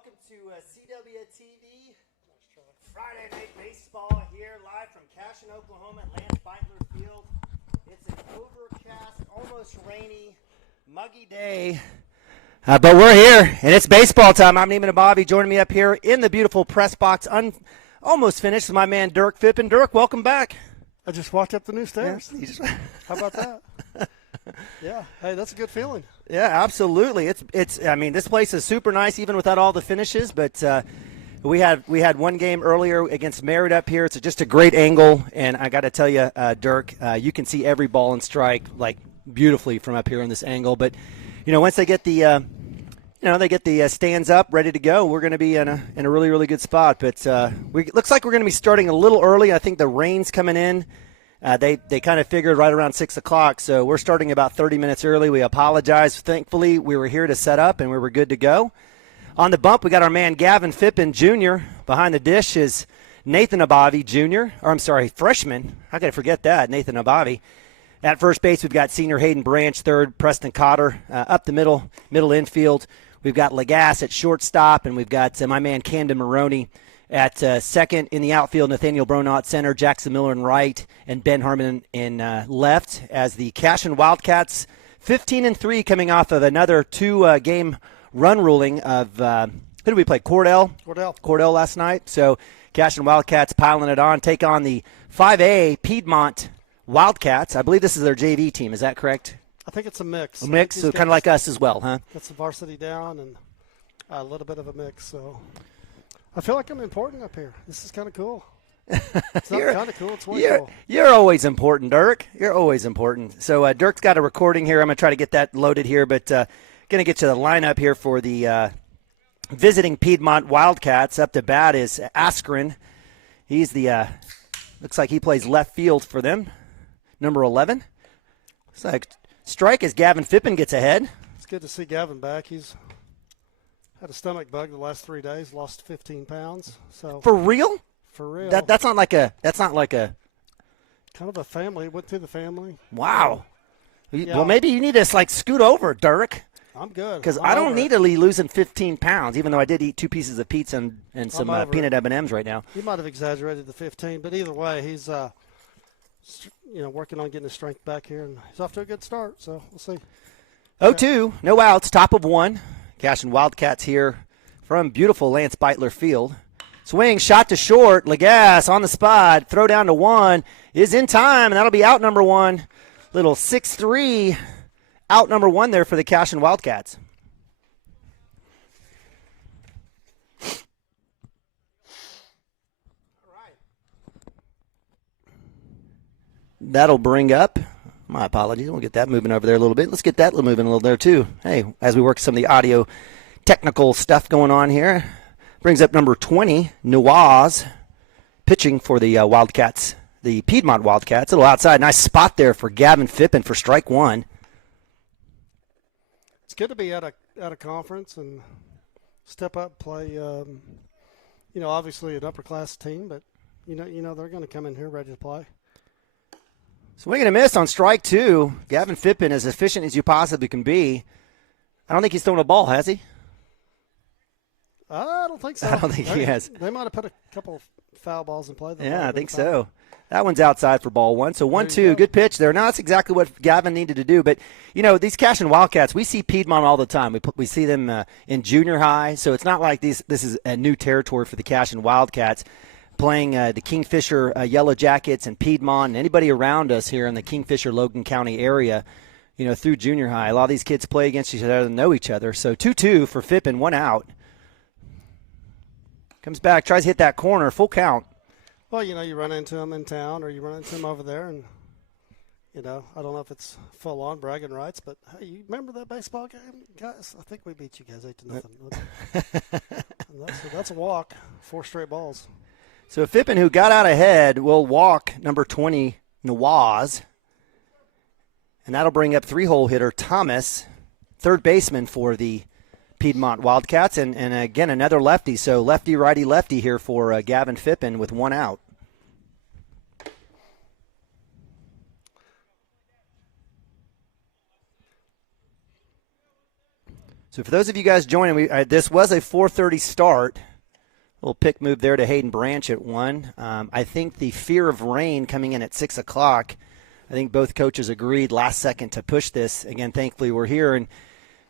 welcome to CWTV Friday Night Baseball here live from Cashion, Oklahoma at Lance Beitler Field. It's an overcast, almost rainy, muggy day, but we're here, and it's baseball time. I'm Neiman and Bobby. Joining me up here in the beautiful press box, almost finished, is my man Dirk Phippen. Dirk, welcome back. I just walked up the new stairs. Yeah, How about that? Yeah. Hey, that's a good feeling. Yeah, absolutely. It's. I mean, this place is super nice, even without all the finishes. But we had one game earlier against Merritt up here. It's just a great angle, and I got to tell you, Dirk, you can see every ball and strike like beautifully from up here in this angle. But once they get the stands up, ready to go, we're going to be in a really, really good spot. But looks like we're going to be starting a little early. I think the rain's coming in. They kind of figured right around 6 o'clock, so we're starting about 30 minutes early. We apologize. Thankfully, we were here to set up, and we were good to go. On the bump, we got our man Gavin Phippen Jr. Behind the dish is Nathan Abavi Jr. Freshman. How could I forget that? Nathan Abavi. At first base, we've got senior Hayden Branch, third, Preston Cotter. Up the middle infield, we've got Lagasse at shortstop, and we've got my man Camden Maroney at second. In the outfield, Nathaniel Bronot center, Jackson Miller in right, and Ben Harmon in left. As the Cashion Wildcats, 15-3, coming off of another two-game run ruling of who did we play? Cordell last night. So Cashion Wildcats piling it on, take on the 5A Piedmont Wildcats. I believe this is their JV team. Is that correct? I think it's a mix. So kind of like us as well, huh? Got some varsity down and a little bit of a mix. So I feel like I'm important up here. This is kind of cool. It's not kind of cool. It's way cool. You're always important, Dirk. You're always important. So Dirk's got a recording here. I'm going to try to get that loaded here, but going to get to the lineup here for the visiting Piedmont Wildcats. Up to bat is Askren. He's the looks like he plays left field for them, number 11. Looks like strike as Gavin Phippen gets ahead. It's good to see Gavin back. He's had a stomach bug the last 3 days, lost 15 pounds. So for real? For real. That's not like a kind of a family. It went through the family. Wow. Yeah. Well, maybe you need to scoot over, Dirk. I'm good. Because I don't need to be losing 15 pounds, even though I did eat 2 pieces of pizza and some peanut M&Ms right now. He might have exaggerated the 15, but either way, he's working on getting his strength back here, and he's off to a good start. So we'll see. 0-2, no outs, top of 1. Cashion Wildcats here from beautiful Lance Beitler Field. Swing, shot to short. Lagasse on the spot. Throw down to 1 is in time, and that'll be out number 1. Little 6-3 out number 1 there for the Cashion Wildcats. All right. That'll bring up. My apologies. We'll get that moving over there a little bit. Let's get that moving a little there, too. Hey, as we work some of the audio technical stuff going on here, brings up number 20, Nawaz, pitching for the Wildcats, the Piedmont Wildcats. A little outside. Nice spot there for Gavin Phippen for strike 1. It's good to be at a conference and step up, play, obviously an upper-class team, but, they're going to come in here ready to play. Swing and a miss on strike 2. Gavin Phippen, as efficient as you possibly can be. I don't think he's thrown a ball, has he? I don't think so. I don't think he has. They might have put a couple of foul balls in play. Yeah, I think so. That one's outside for ball 1. So 1-2, good pitch there. Now that's exactly what Gavin needed to do. But, these Cashion Wildcats, we see Piedmont all the time. We see them in junior high. So it's not like this is a new territory for the Cashion Wildcats. Playing the Kingfisher Yellow Jackets and Piedmont and anybody around us here in the Kingfisher-Logan County area, through junior high. A lot of these kids play against each other and know each other. So 2-2 for Phippen, 1 out. Comes back, tries to hit that corner, full count. Well, you run into him in town or you run into him over there, and, I don't know if it's full-on bragging rights, but, hey, you remember that baseball game? Guys, I think we beat you guys 8-0. That's a walk, 4 straight balls. So Phippen, who got out ahead, will walk number 20, Nawaz. And that'll bring up 3-hole hitter Thomas, third baseman for the Piedmont Wildcats. And again, another lefty. So lefty, righty, lefty here for Gavin Phippen with 1 out. So for those of you guys joining, this was a 4:30 start. Little pick move there to Hayden Branch at 1. I think the fear of rain coming in at 6 o'clock, I think both coaches agreed last second to push this. Again, thankfully we're here, and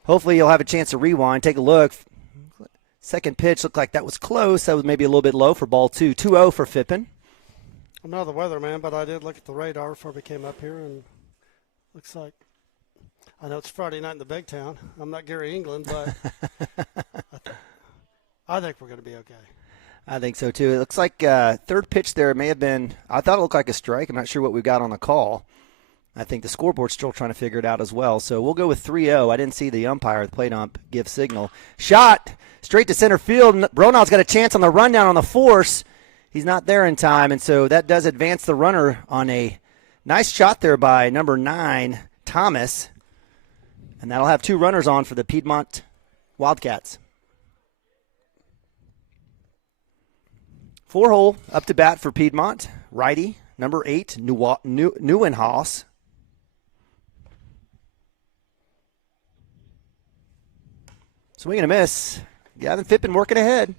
hopefully you'll have a chance to rewind, take a look. Second pitch looked like that was close. That was maybe a little bit low for ball 2. 2-0 for Fippen. I'm not the weatherman, but I did look at the radar before we came up here, and looks like, I know it's Friday night in the big town. I'm not Gary England, but I think we're going to be okay. I think so, too. It looks like third pitch there may have been, I thought it looked like a strike. I'm not sure what we got on the call. I think the scoreboard's still trying to figure it out as well. So we'll go with 3-0. I didn't see the umpire, the plate ump, give signal. Shot straight to center field. Bronow's got a chance on the rundown on the force. He's not there in time, and so that does advance the runner on a nice shot there by number 9, Thomas. And that'll have 2 runners on for the Piedmont Wildcats. 4-hole up to bat for Piedmont. Righty, number 8, Neuenhaus. Swing and a miss. Gavin Fippen working ahead.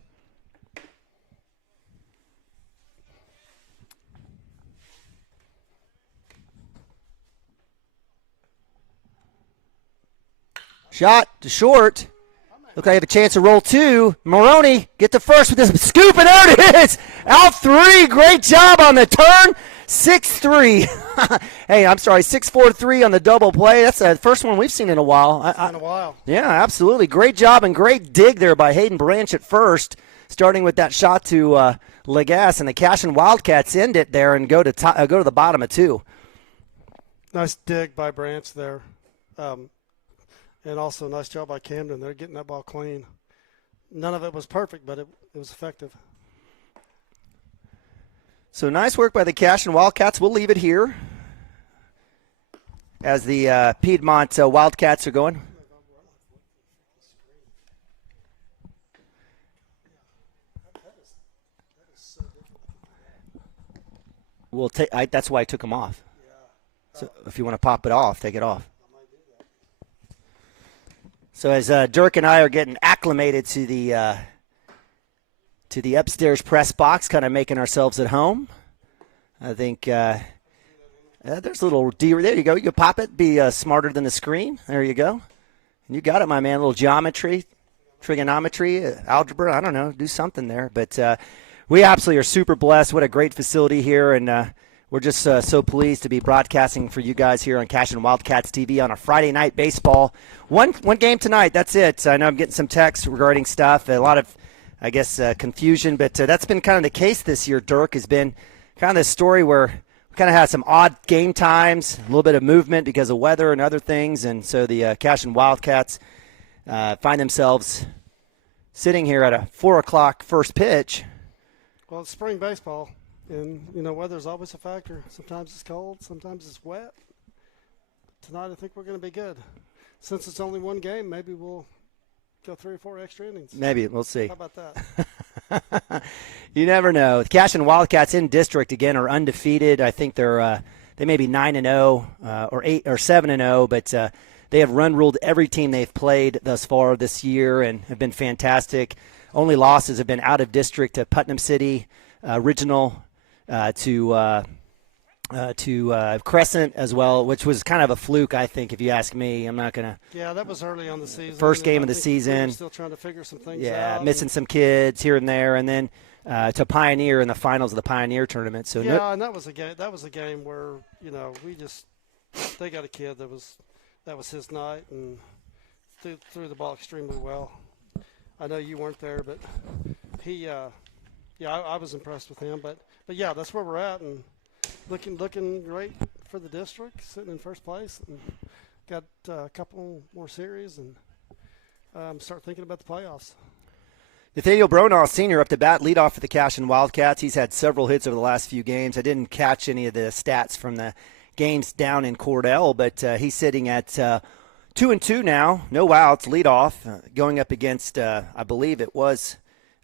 Shot to short. Look like I have a chance to roll 2. Maroney, get to first with this scoop, and there it is. Out 3. Great job on the turn. 6-3. Hey, I'm sorry, 6-4-3 on the double play. That's the first one we've seen in a while. In a while. Yeah, absolutely. Great job and great dig there by Hayden Branch at first, starting with that shot to Legas, and the Cashion Wildcats end it there and go to the bottom of 2. Nice dig by Branch there. And also nice job by Camden. They're getting that ball clean. None of it was perfect, but it was effective. So nice work by the Cashion Wildcats. We'll leave it here as the Piedmont Wildcats are going. We'll that's why I took them off. So if you want to pop it off, take it off. So as Dirk and I are getting acclimated to the upstairs press box, kind of making ourselves at home, I think there's a little D. There you go. You can pop it. Be smarter than the screen. There you go. And you got it, my man. A little geometry, trigonometry, algebra. I don't know. Do something there. But we absolutely are super blessed. What a great facility here, and we're just so pleased to be broadcasting for you guys here on Cashion Wildcats TV on a Friday night baseball. One game tonight, that's it. I know I'm getting some texts regarding stuff, a lot of, I guess, confusion, but that's been kind of the case this year, Dirk, has been kind of this story where we kind of had some odd game times, a little bit of movement because of weather and other things, and so the Cashion Wildcats find themselves sitting here at a 4 o'clock first pitch. Well, it's spring baseball. And, weather's always a factor. Sometimes it's cold, sometimes it's wet. Tonight I think we're going to be good. Since it's only one game, maybe we'll go 3 or 4 extra innings. Maybe. We'll see. How about that? You never know. The Cashion Wildcats in district, again, are undefeated. I think they may be 9-0 or 8 or 7-0, but they have run-ruled every team they've played thus far this year and have been fantastic. Only losses have been out of district to Putnam City, Original, to Crescent as well, which was kind of a fluke, I think, if you ask me. I'm not going to. Yeah, that was early on the season. First game of the season. We were still trying to figure some things out. Yeah, missing some kids here and there, and then to Pioneer in the finals of the Pioneer tournament. So and that was a game. That was a game where they got a kid that was his night and threw the ball extremely well. I know you weren't there, but he. I was impressed with him, but yeah, that's where we're at, and looking great for the district, sitting in first place, and got a couple more series, and start thinking about the playoffs. Nathaniel Bronaugh, senior, up to bat, leadoff for the Cashion Wildcats. He's had several hits over the last few games. I didn't catch any of the stats from the games down in Cordell, but he's sitting at 2-2 now, no outs, leadoff, going up against, I believe it was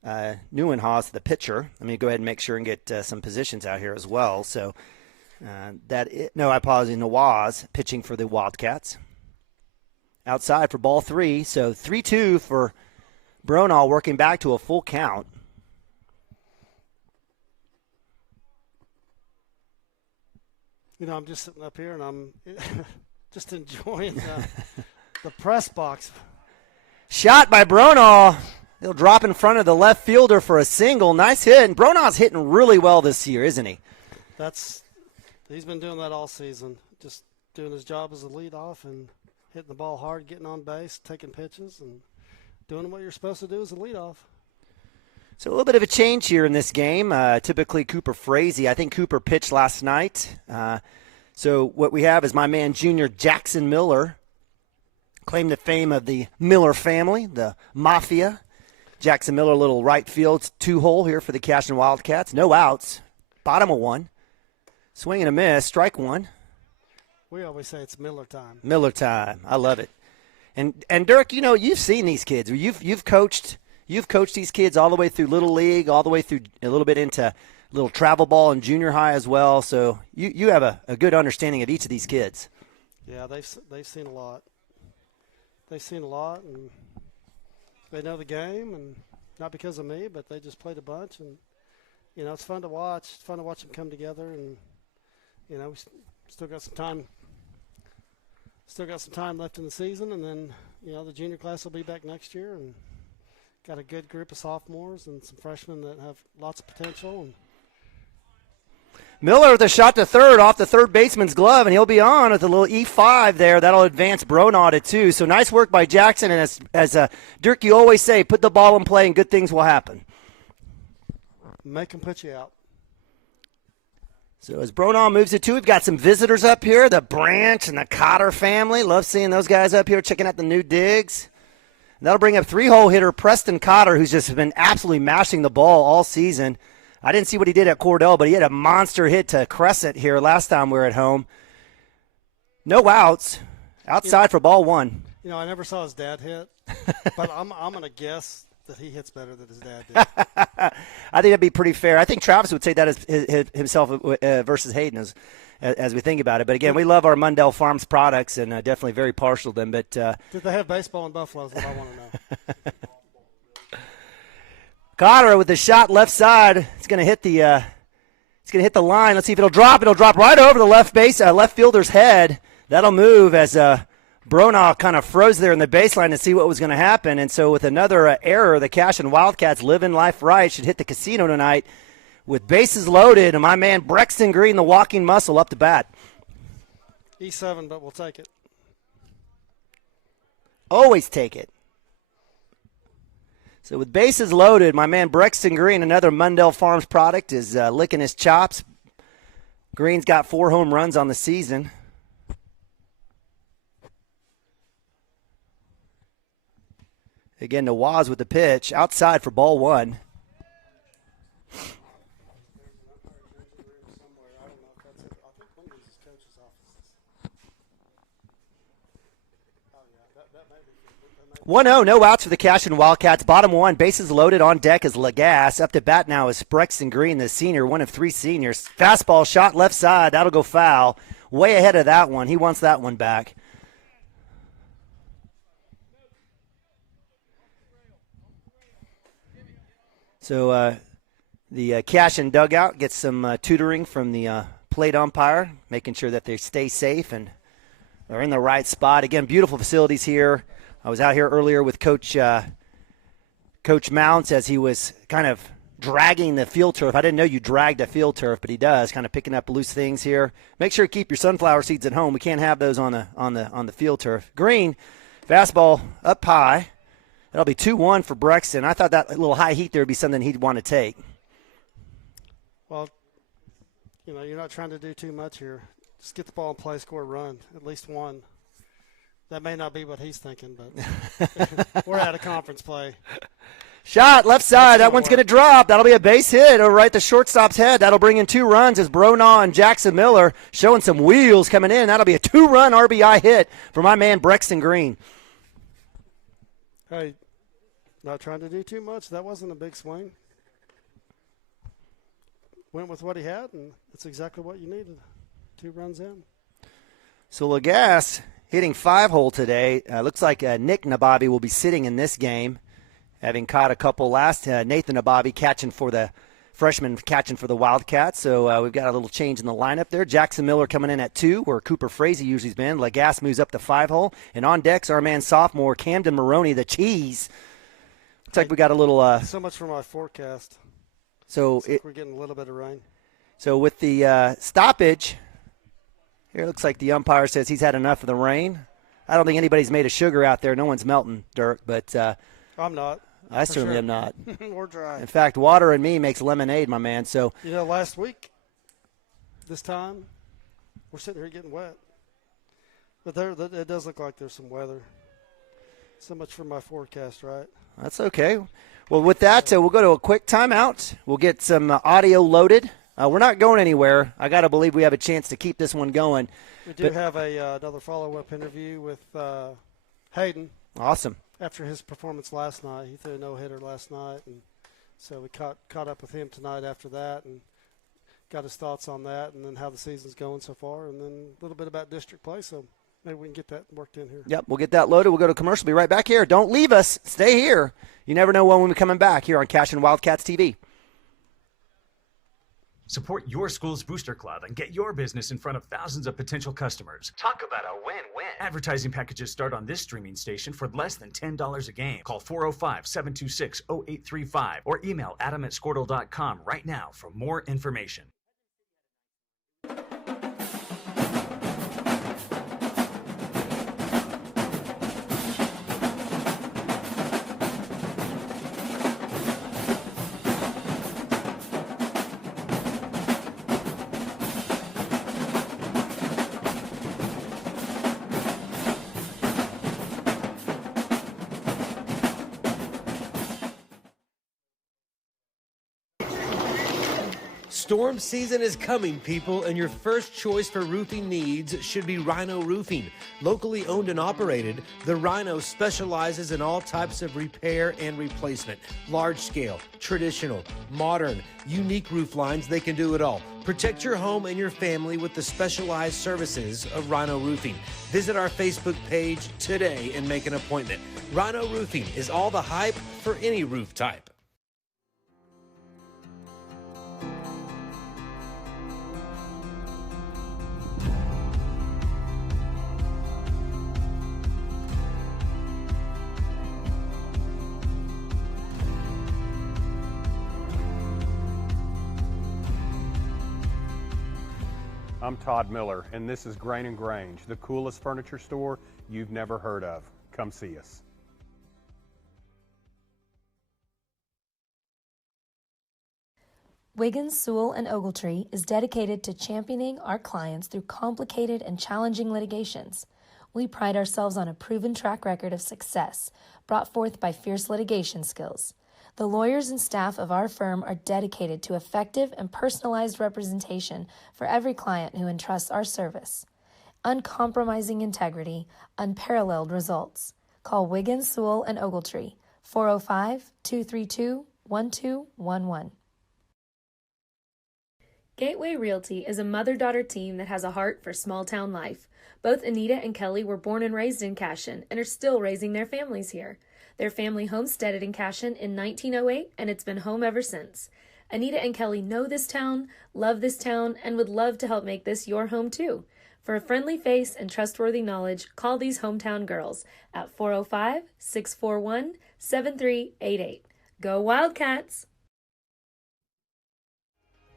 Neuenhaus, the pitcher. Let me go ahead and make sure and get some positions out here as well. So I apologize, Nawaz pitching for the Wildcats. outside for ball 3. So 3-2 for Bronaugh, working back to a full count. I'm just sitting up here and I'm just enjoying the press box. Shot by Bronaugh. He'll drop in front of the left fielder for a single. Nice hit. And Bronaugh's hitting really well this year, isn't he? He's been doing that all season. Just doing his job as a leadoff and hitting the ball hard, getting on base, taking pitches, and doing what you're supposed to do as a leadoff. So a little bit of a change here in this game. Typically Cooper Frazee. I think Cooper pitched last night. So what we have is my man Junior Jackson Miller, claim to fame of the Miller family, the Mafia. Jackson Miller, little right field 2-hole here for the Cashion Wildcats. No outs. Bottom of 1. Swing and a miss. Strike 1. We always say it's Miller time. Miller time. I love it. And Dirk, you've seen these kids. You've coached these kids all the way through Little League, all the way through a little bit into little travel ball and junior high as well. So you have a good understanding of each of these kids. Yeah, they've seen a lot. They've seen a lot, and they know the game, and not because of me, but they just played a bunch, and it's fun to watch. It's fun to watch them come together, and we still got some time. Still got some time left in the season, and then the junior class will be back next year, and got a good group of sophomores and some freshmen that have lots of potential. And Miller with a shot to third off the third baseman's glove, and he'll be on with a little E5 there. That'll advance Bronaugh to 2. So nice work by Jackson, and as Dirk, you always say, put the ball in play and good things will happen. Make them put you out. So as Bronaugh moves to 2, we've got some visitors up here, the Branch and the Cotter family. Love seeing those guys up here checking out the new digs. And that'll bring up 3-hole hitter Preston Cotter, who's just been absolutely mashing the ball all season. I didn't see what he did at Cordell, but he had a monster hit to Crescent here last time we were at home. No outs. Outside for ball 1. I never saw his dad hit, but I'm going to guess that he hits better than his dad did. I think that'd be pretty fair. I think Travis would say that as himself versus Hayden as we think about it. But, again, we love our Mundell Farms products and definitely very partial to them. But did they have baseball in Buffalo is what I want to know. Cotter with the shot left side. It's going to hit the line. Let's see if it'll drop. It'll drop right over the left fielder's head. That'll move as Bronaugh kind of froze there in the baseline to see what was going to happen. And so with another error, the Cashion Wildcats living life right should hit the casino tonight with bases loaded. And my man Brexton Green, the walking muscle, up to bat. E7, but we'll take it. Always take it. So with bases loaded, my man Brexton Green, another Mundell Farms product, is licking his chops. Green's got 4 home runs on the season. Again, to Waz with the pitch. Outside for ball 1. One 0, no outs for the Cashion Wildcats. Bottom 1, bases loaded on deck is Lagasse. Up to bat now is Brexton Green, the senior, one of 3 seniors. Fastball shot left side. That'll go foul. Way ahead of that one. He wants that one back. So the Cashion dugout gets some tutoring from the plate umpire, making sure that they stay safe and are in the right spot. Again, beautiful facilities here. I was out here earlier with Coach Mounts as he was kind of dragging the field turf. I didn't know you dragged a field turf, but he does, kind of picking up loose things here. Make sure you keep your sunflower seeds at home. We can't have those on the field turf. Green, fastball up high. That'll be 2-1 for Brexton. I thought that little high heat there would be something he'd want to take. Well, you're not trying to do too much here. Just get the ball in play, score a run, at least one. That may not be what he's thinking, but we're out of conference play. Shot left side. That one's going to drop. That'll be a base hit over right the shortstop's head. That'll bring in 2 runs as Bronaugh and Jackson Miller showing some wheels coming in. That'll be a 2-run RBI hit for my man Brexton Green. Hey, not trying to do too much. That wasn't a big swing. Went with what he had, and that's exactly what you needed. 2 runs in. So Lagasse, hitting 5-hole today. Looks like Nick Nababi will be sitting in this game, having caught a couple last. Nathan Nababi freshman catching for the Wildcats. So we've got a little change in the lineup there. Jackson Miller coming in at 2, where Cooper Frazee usually's been. Lagasse moves up to 5-hole. And on deck's our man sophomore, Camden Maroney, the cheese. Looks like we got a little so much for my forecast. So we're getting a little bit of rain. So with the stoppage, here it looks like the umpire says he's had enough of the rain. I don't think anybody's made a sugar out there. No one's melting, Dirk, but I'm not. I certainly am not. We're dry. In fact, water and me makes lemonade, my man. So last week, this time, we're sitting here getting wet. But it does look like there's some weather. So much for my forecast, right? That's okay. Well, with that, we'll go to a quick timeout. We'll get some audio loaded. We're not going anywhere. I got to believe we have a chance to keep this one going. We do have another follow-up interview with Hayden. Awesome. After his performance last night. He threw a no-hitter last night, and so we caught up with him tonight after that and got his thoughts on that and then how the season's going so far and then a little bit about district play. So maybe we can get that worked in here. Yep, we'll get that loaded. We'll go to commercial. Be right back here. Don't leave us. Stay here. You never know when we're coming back here on Cashion Wildcats TV. Support your school's booster club and get your business in front of thousands of potential customers. Talk about a win-win. Advertising packages start on this streaming station for less than $10 a game. Call 405-726-0835 or email adam@squirtle.com right now for more information. Storm season is coming, people, and your first choice for roofing needs should be Rhino Roofing. Locally owned and operated, the Rhino specializes in all types of repair and replacement. Large scale, traditional, modern, unique roof lines, they can do it all. Protect your home and your family with the specialized services of Rhino Roofing. Visit our Facebook page today and make an appointment. Rhino Roofing is all the hype for any roof type. I'm Todd Miller, and this is Grain & Grange, the coolest furniture store you've never heard of. Come see us. Wiggins, Sewell, and Ogletree is dedicated to championing our clients through complicated and challenging litigations. We pride ourselves on a proven track record of success brought forth by fierce litigation skills. The lawyers and staff of our firm are dedicated to effective and personalized representation for every client who entrusts our service. Uncompromising integrity, unparalleled results. Call Wiggins, Sewell, and Ogletree, 405-232-1211. Gateway Realty is a mother-daughter team that has a heart for small-town life. Both Anita and Kelly were born and raised in Cashion and are still raising their families here. Their family homesteaded in Cashion in 1908, and it's been home ever since. Anita and Kelly know this town, love this town, and would love to help make this your home too. For a friendly face and trustworthy knowledge, call these hometown girls at 405-641-7388. Go Wildcats!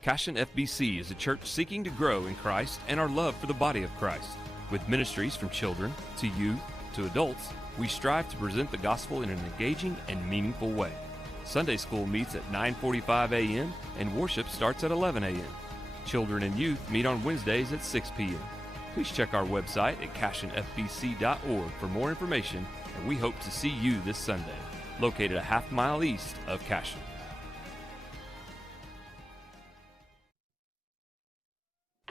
Cashion FBC is a church seeking to grow in Christ and our love for the body of Christ. With ministries from children to youth to adults, we strive to present the gospel in an engaging and meaningful way. Sunday school meets at 9:45 a.m. and worship starts at 11 a.m. Children and youth meet on Wednesdays at 6 p.m. Please check our website at cashionfbc.org for more information, and we hope to see you this Sunday, located a half-mile east of Cashion.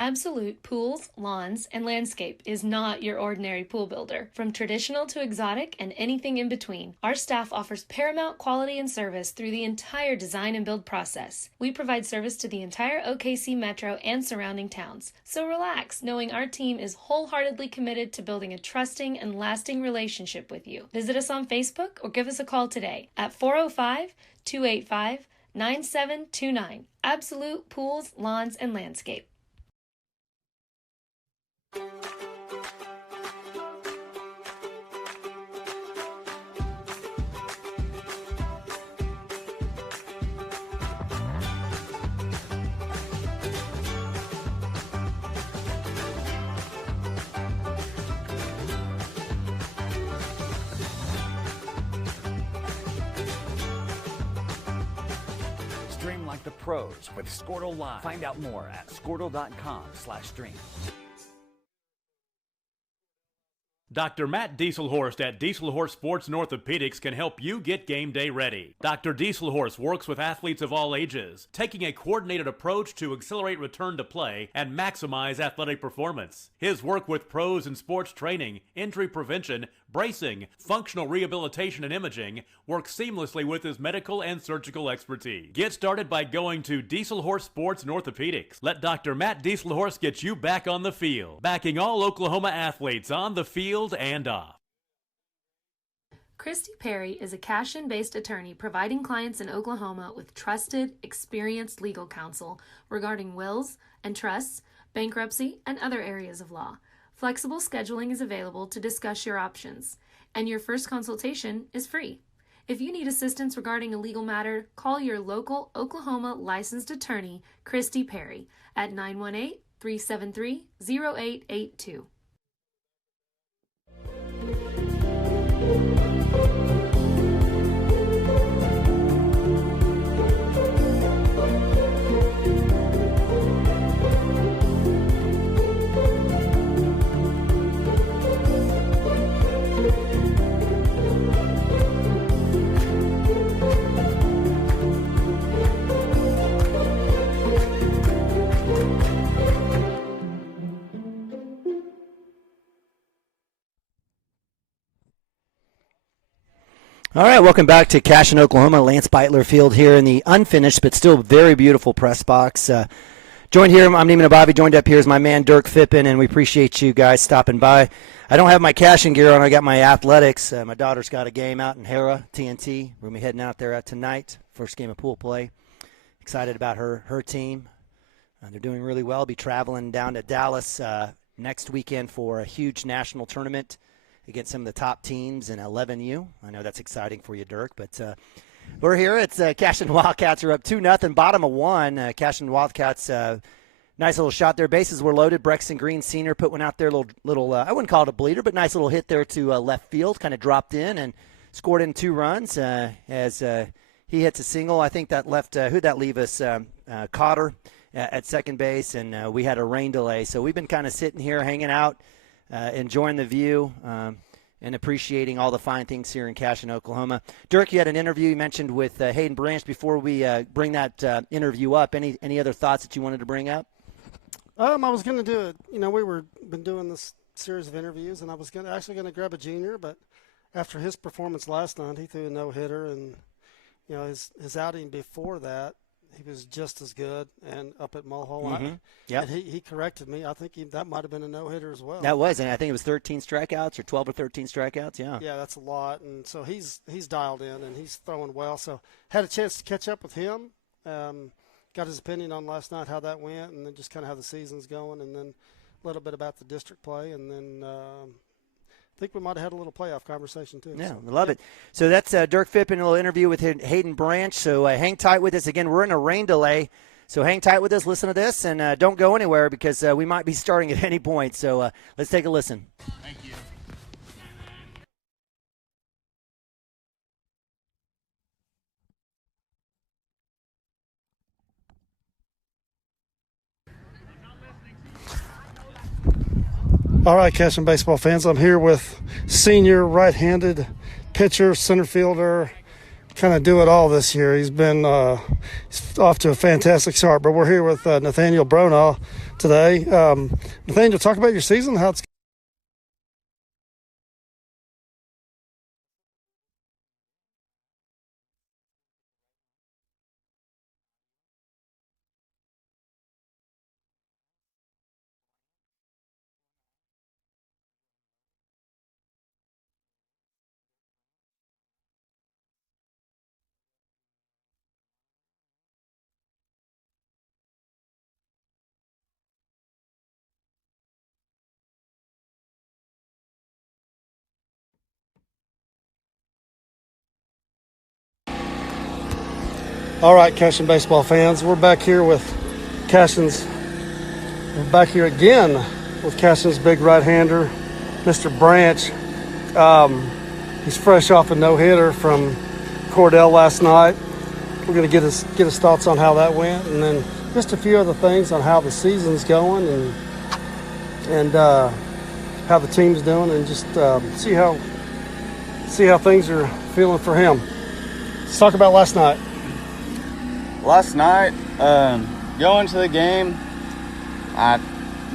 Absolute Pools, Lawns, and Landscape is not your ordinary pool builder. From traditional to exotic and anything in between, our staff offers paramount quality and service through the entire design and build process. We provide service to the entire OKC metro and surrounding towns. So relax, knowing our team is wholeheartedly committed to building a trusting and lasting relationship with you. Visit us on Facebook or give us a call today at 405-285-9729. Absolute Pools, Lawns, and Landscape. Stream like the pros with Squirtle Live. Find out more at squirtle.com/stream. Dr. Matt Dieselhorst at Dieselhorst Sports and Orthopedics can help you get game day ready. Dr. Dieselhorst works with athletes of all ages, taking a coordinated approach to accelerate return to play and maximize athletic performance. His work with pros in sports training, injury prevention, bracing, functional rehabilitation, and imaging works seamlessly with his medical and surgical expertise. Get started by going to Dieselhorst Sports and Orthopedics. Let Dr. Matt Dieselhorst get you back on the field, backing all Oklahoma athletes on the field and off. Christy Perry is a Cashion-based attorney providing clients in Oklahoma with trusted, experienced legal counsel regarding wills and trusts, bankruptcy, and other areas of law. Flexible scheduling is available to discuss your options, and your first consultation is free. If you need assistance regarding a legal matter, call your local Oklahoma licensed attorney, Christy Perry, at 918-373-0882. All right, welcome back to Cashion, Oklahoma. Lance Beitler Field here in the unfinished but still very beautiful press box. Joined here, I'm Neiman Abavi. Joined up here is my man Dirk Phippen, and we appreciate you guys stopping by. I don't have my Cashion gear on. I got my athletics. My daughter's got a game out in Hera, TNT. We're going to be heading out there tonight. First game of pool play. Excited about her team. They're doing really well. Be traveling down to Dallas next weekend for a huge national tournament against some of the top teams in 11U. I know that's exciting for you, Dirk, but we're here. It's Cashion Wildcats are up 2-0, bottom of one. Cashion Wildcats, nice little shot there. Bases were loaded. Brexton Green Sr. put one out there, little I wouldn't call it a bleeder, but nice little hit there to left field, kind of dropped in and scored in 2 runs as he hits a single. I think that left, who'd that leave us? Cotter at second base, and we had a rain delay. So we've been kind of sitting here, hanging out, enjoying the view, and appreciating all the fine things here in Cashion, Oklahoma. Dirk, you had an interview you mentioned with Hayden Branch. Before we bring that interview up, any other thoughts that you wanted to bring up? I was going to do it. You know, been doing this series of interviews, and I was actually going to grab a junior, but after his performance last night, he threw a no-hitter, and you know his outing before that, he was just as good and up at Mulhall. Mm-hmm. Yeah, he corrected me. I think that might have been a no-hitter as well. That was, and I think it was 13 strikeouts or 12 or 13 strikeouts. Yeah. Yeah, that's a lot, and so he's dialed in and he's throwing well. So had a chance to catch up with him. Got his opinion on last night, how that went, and then just kind of how the season's going, and then a little bit about the district play, and then I think we might have had a little playoff conversation too. Yeah, so. I love it. So that's Dirk Phippen, a little interview with Hayden Branch. So hang tight with us. Again, we're in a rain delay, so hang tight with us. Listen to this, and don't go anywhere because we might be starting at any point. So let's take a listen. Thank you. All right, Cashion baseball fans, I'm here with senior right-handed pitcher, center fielder, kind of do it all this year. He's been he's off to a fantastic start. But we're here with Nathaniel Bronaugh today. Nathaniel, talk about your season. How it's all right, Cashion baseball fans. We're back here with Cashion's. We're back here again with Cashion's big right-hander, Mr. Branch. He's fresh off a no-hitter from Cordell last night. We're going to get his thoughts on how that went, and then just a few other things on how the season's going and how the team's doing, and just see how things are feeling for him. Let's talk about last night. Last night, going to the game, I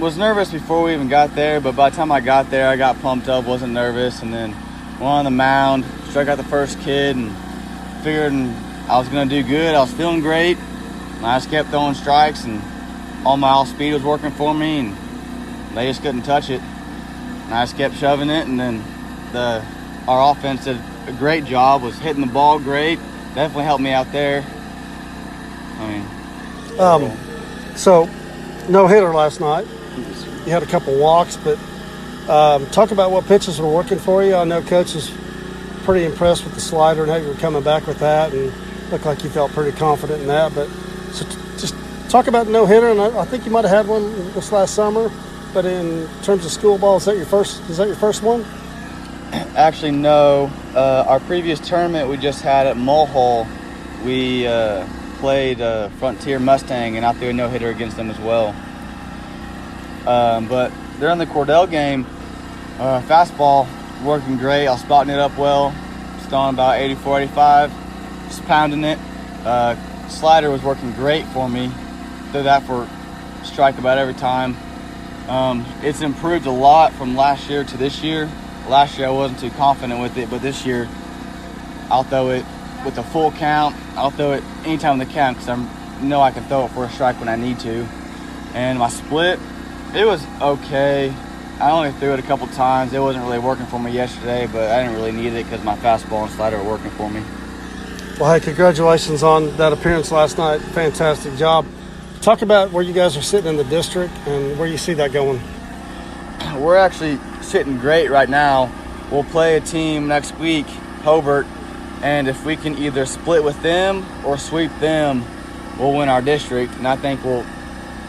was nervous before we even got there, but by the time I got there, I got pumped up, wasn't nervous, and then went on the mound, struck out the first kid, and figured I was going to do good. I was feeling great, and I just kept throwing strikes, and all my off-speed was working for me, and they just couldn't touch it. And I just kept shoving it, and then our offense did a great job, was hitting the ball great, definitely helped me out there. So no hitter last night. You had a couple walks, but talk about what pitches were working for you. I know Coach is pretty impressed with the slider and how you were coming back with that, and looked like you felt pretty confident in that. But so just talk about no hitter, and I think you might have had one this last summer. But in terms of school ball, is that your first one? Actually, no. Our previous tournament we just had at Mulhall, we played Frontier Mustang, and I threw a no-hitter against them as well. But during the Cordell game, fastball working great. I was spotting it up well, just on about 84, 85, just pounding it. Slider was working great for me. Threw that for strike about every time. It's improved a lot from last year to this year. Last year I wasn't too confident with it, but this year I'll throw it with a full count. I'll throw it anytime in the count because I know I can throw it for a strike when I need to. And my split, it was okay. I only threw it a couple times. It wasn't really working for me yesterday, but I didn't really need it because my fastball and slider were working for me. Well, hey, congratulations on that appearance last night. Fantastic job. Talk about where you guys are sitting in the district and where you see that going. We're actually sitting great right now. We'll play a team next week, Hobart, and if we can either split with them or sweep them, we'll win our district. And I think we'll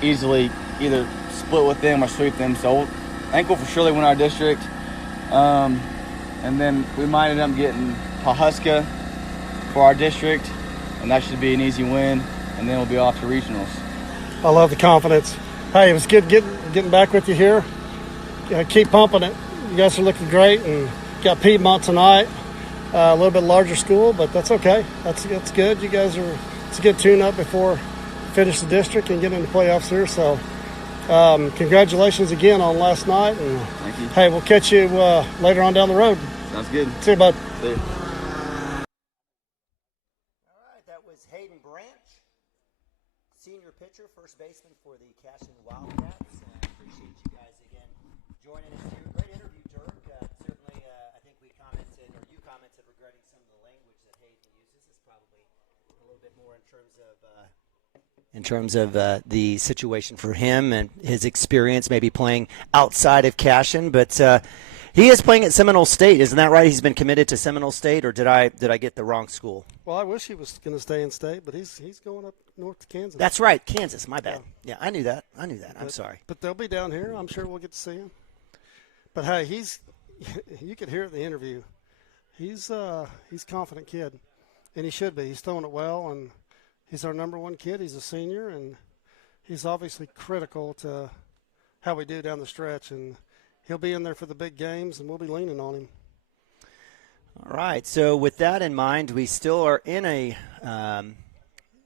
easily either split with them or sweep them. So I think we'll for surely win our district. And then we might end up getting Pawhuska for our district, and that should be an easy win. And then we'll be off to regionals. I love the confidence. Hey, it was good getting back with you here. Keep pumping it. You guys are looking great, and got Piedmont tonight. A little bit larger school, but that's okay. That's good. You guys are. It's a good tune-up before you finish the district and get into playoffs here. So, congratulations again on last night. And thank you. Hey, we'll catch you later on down the road. Sounds good. See you, bud. See you. All right, that was Hayden Branch, senior pitcher, first baseman for the Cashion Wildcats. And I appreciate you guys again joining us here. Great interview, Dirk. Certainly, I think you commented regarding some of the language that Hayden uses. Is probably a little bit more in terms of the situation for him and his experience, maybe playing outside of Cashion, but. He is playing at Seminole State, isn't that right? He's been committed to Seminole State, or did I get the wrong school? Well, I wish he was going to stay in state, but he's going up north to Kansas. That's right, Kansas. My bad. Yeah, I knew that. I'm sorry. But they'll be down here. I'm sure we'll get to see him. But hey, you could hear it in the interview. He's a confident kid, and he should be. He's throwing it well, and he's our number one kid. He's a senior, and he's obviously critical to how we do down the stretch, and he'll be in there for the big games, and we'll be leaning on him. All right. So with that in mind, we still are in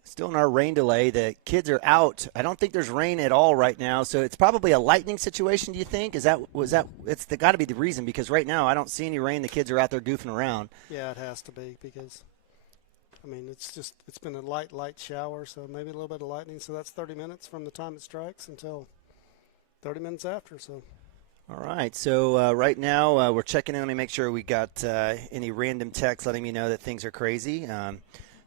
still in our rain delay. The kids are out. I don't think there's rain at all right now, so it's probably a lightning situation. Do you think? It's got to be the reason, because right now I don't see any rain. The kids are out there goofing around. Yeah, it has to be, because it's been a light shower, so maybe a little bit of lightning. So that's 30 minutes from the time it strikes until 30 minutes after. So. All right. So right now we're checking in. Let me make sure we got any random text letting me know that things are crazy.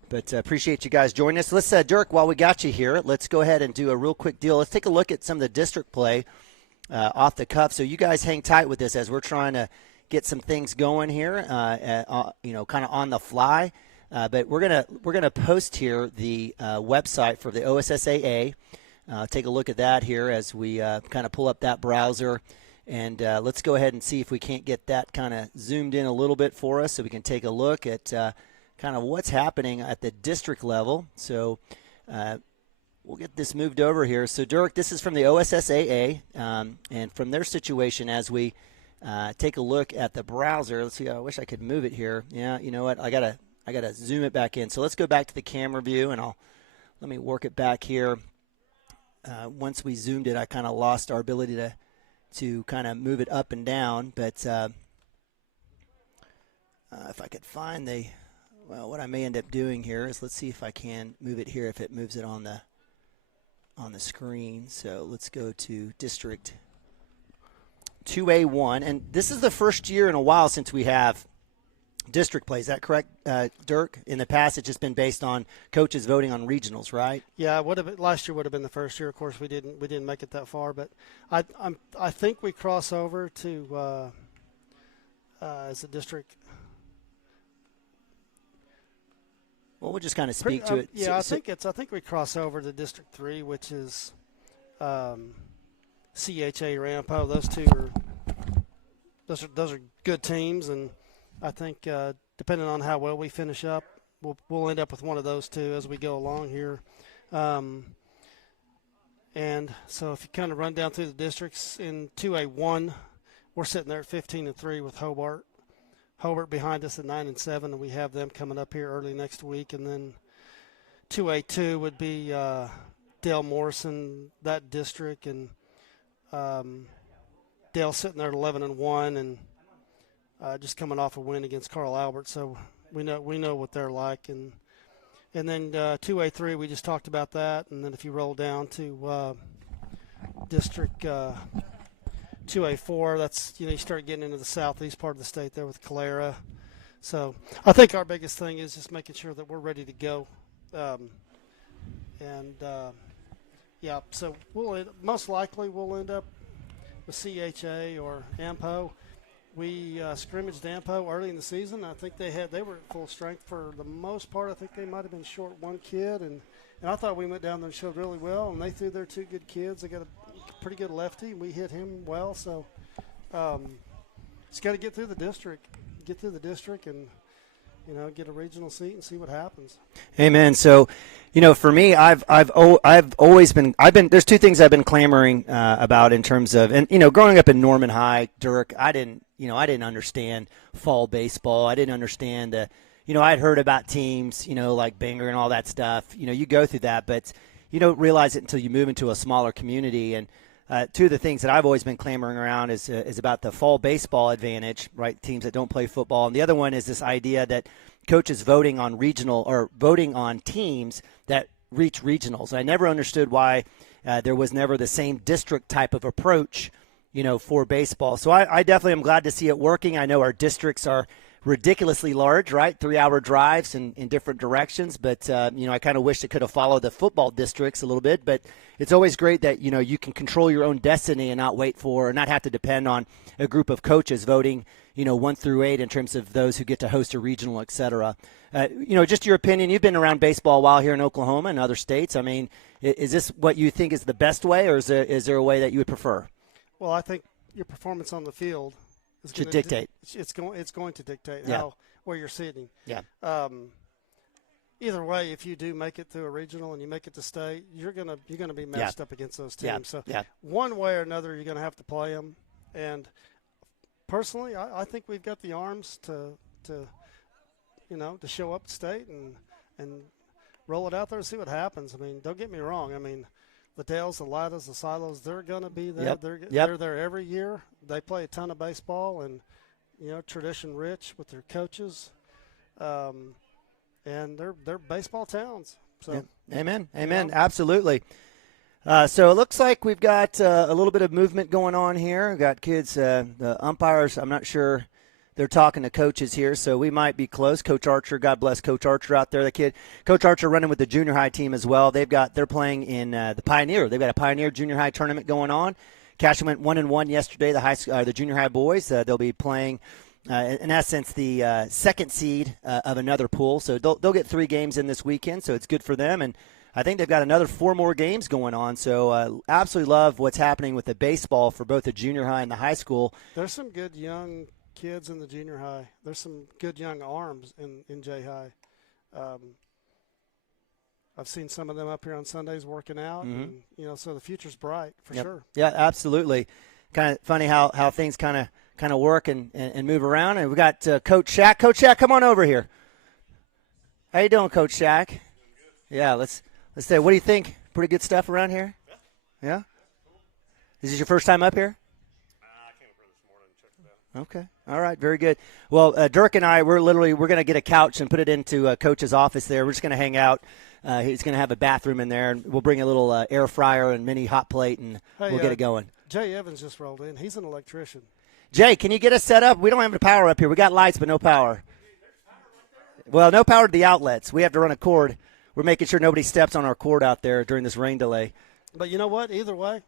But appreciate you guys joining us. Let's, Dirk, while we got you here, let's go ahead and do a real quick deal. Let's take a look at some of the district play off the cuff. So you guys hang tight with this as we're trying to get some things going here, kind of on the fly. But we're gonna post here the website for the OSSAA. Take a look at that here as we kind of pull up that browser. And let's go ahead and see if we can't get that kind of zoomed in a little bit for us so we can take a look at kind of what's happening at the district level. So we'll get this moved over here. So, Dirk, this is from the OSSAA, and from their situation as we take a look at the browser. Let's see. I wish I could move it here. Yeah, you know what? I gotta zoom it back in. So let's go back to the camera view, and let me work it back here. Once we zoomed it, I kind of lost our ability to kind of move it up and down. But if I could find what I may end up doing here is, let's see if I can move it here, if it moves it on the screen. So let's go to District 2A1. And this is the first year in a while since we have district play. Is that correct, Dirk? In the past, it's just been based on coaches voting on regionals, right? Yeah, last year would have been the first year. Of course, we didn't make it that far, but I think we cross over to as a district. Well, we'll just kind of speak to it. Yeah, I think we cross over to District 3, which is CHA or AMPO. Those are good teams, and I think depending on how well we finish up, we'll end up with one of those two as we go along here. And so if you kind of run down through the districts in 2A1, we're sitting there at 15-3 with Hobart behind us at 9-7, and we have them coming up here early next week. And then 2A2 would be Dale Morrison, that district, and Dale sitting there at 11-1, and just coming off a win against Carl Albert, so we know what they're like. And then 2A3, we just talked about that. And then if you roll down to District 2A4, that's, you start getting into the southeast part of the state there with Calera. So I think our biggest thing is just making sure that we're ready to go. So most likely we'll end up with CHA or AMPO. We scrimmaged AMPO early in the season. I think they were at full strength for the most part. I think they might have been short one kid, and I thought we went down there and showed really well, and they threw their two good kids. They got a pretty good lefty, and we hit him well. So just got to get through the district, and get a regional seat and see what happens. Amen. So, for me, I've always been there's two things I've been clamoring about in terms of, and growing up in Norman High, Dirk, I didn't understand fall baseball. I didn't understand I'd heard about teams, like Bangor and all that stuff. You go through that, but you don't realize it until you move into a smaller community. And two of the things that I've always been clamoring around is about the fall baseball advantage, right? Teams that don't play football. And the other one is this idea that coaches voting on teams that reach regionals. And I never understood why there was never the same district type of approach, for baseball. So I definitely am glad to see it working. I know our districts are ridiculously large, right? 3-hour drives in different directions. But, I kind of wish it could have followed the football districts a little bit. But it's always great that, you can control your own destiny and not wait for or not have to depend on a group of coaches voting, 1 through 8 in terms of those who get to host a regional, et cetera. Just your opinion. You've been around baseball a while here in Oklahoma and other states. I mean, is this what you think is the best way, or is there a way that you would prefer? Well, I think your performance on the field to dictate. It's going to dictate where you're sitting. Yeah. Either way, if you do make it through a regional and you make it to state, you're gonna be matched up against those teams. So one way or another, you're gonna have to play them. And personally, I think we've got the arms to to to show up at state and roll it out there and see what happens. I mean, don't get me wrong. I mean, the Dales, the Lidas, the Silos, they're going to be there. They're there every year. They play a ton of baseball and, tradition rich with their coaches. And they're baseball towns. So, yep. Amen. Absolutely. So it looks like we've got a little bit of movement going on here. We've got kids, the umpires, I'm not sure. They're talking to coaches here, so we might be close. Coach Archer, God bless Coach Archer out there. Coach Archer running with the junior high team as well. They're playing in the Pioneer. They've got a Pioneer junior high tournament going on. Cashion went 1-1 yesterday. The junior high boys. They'll be playing, in essence, the second seed of another pool. So they'll get 3 games in this weekend. So it's good for them. And I think they've got another 4 more games going on. So absolutely love what's happening with the baseball for both the junior high and the high school. There's some good young kids in the junior high. There's some good young arms in J High. I've seen some of them up here on Sundays working out, and so the future's bright for sure. Yeah, absolutely. Kind of funny how things kind of work and move around. And we got Coach Shack. Coach Shack, come on over here. How you doing, Coach Shack? Yeah, let's say, what do you think? Pretty good stuff around here. Yeah. Is this your first time up here? Okay. All right. Very good. Well, Dirk and I, we're going to get a couch and put it into Coach's office there. We're just going to hang out. He's going to have a bathroom in there, and we'll bring a little air fryer and mini hot plate, and we'll get it going. Jay Evans just rolled in. He's an electrician. Jay, can you get us set up? We don't have the power up here. We got lights, but no power. Well, no power to the outlets. We have to run a cord. We're making sure nobody steps on our cord out there during this rain delay. But you know what? Either way,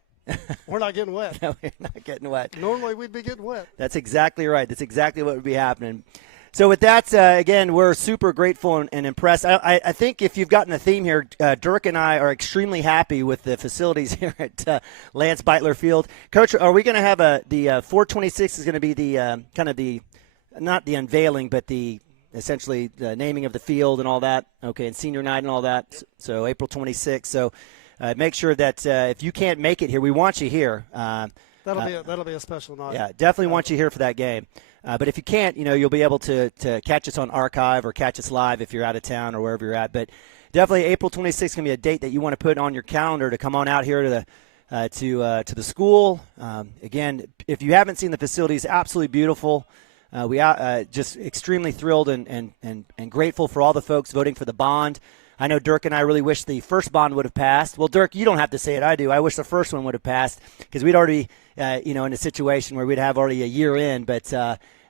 we're not getting wet. No, we're not getting wet. Normally we'd be getting wet. That's exactly right. That's exactly what would be happening. So with that, again, we're super grateful and impressed. I think if you've gotten a theme here, Dirk and I are extremely happy with the facilities here at Lance Beitler Field. Coach, are we going to have the 426 is going to be the kind of the, not the unveiling, but the essentially the naming of the field and all that. Okay, and senior night and all that. So April 26th. So make sure that if you can't make it here, we want you here. That'll be a special night. Yeah, definitely want you here for that game. But if you can't, you'll be able to catch us on archive or catch us live if you're out of town or wherever you're at. But definitely April 26th is going to be a date that you want to put on your calendar to come on out here to the school. Again, if you haven't seen the facilities, absolutely beautiful. We are just extremely thrilled and grateful for all the folks voting for the bond. I know Dirk and I really wish the first bond would have passed. Well, Dirk, you don't have to say it. I do. I wish the first one would have passed because we'd already, in a situation where we'd have already a year in, but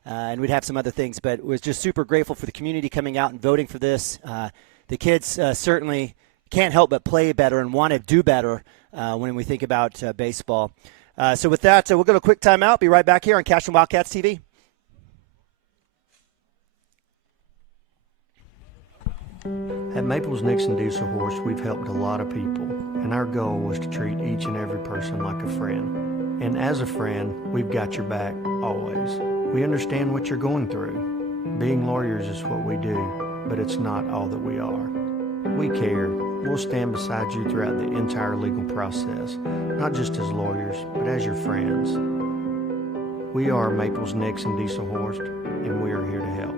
and we'd have some other things. But was just super grateful for the community coming out and voting for this. The kids certainly can't help but play better and want to do better when we think about baseball. So with that, we'll go to a quick timeout. Be right back here on Cashion Wildcats TV. At Maples Nixon Diesel Horse, we've helped a lot of people, and our goal was to treat each and every person like a friend. And as a friend, we've got your back, always. We understand what you're going through. Being lawyers is what we do, but it's not all that we are. We care. We'll stand beside you throughout the entire legal process, not just as lawyers, but as your friends. We are Maples Nixon Diesel Horse, and we are here to help.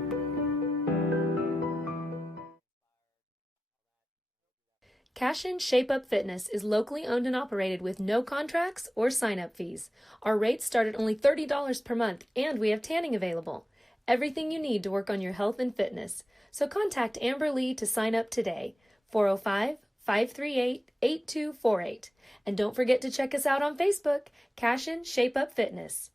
Cashion Shape Up Fitness is locally owned and operated with no contracts or sign-up fees. Our rates start at only $30 per month, and we have tanning available. Everything you need to work on your health and fitness. So contact Amber Lee to sign up today, 405-538-8248. And don't forget to check us out on Facebook, Cashion Shape Up Fitness.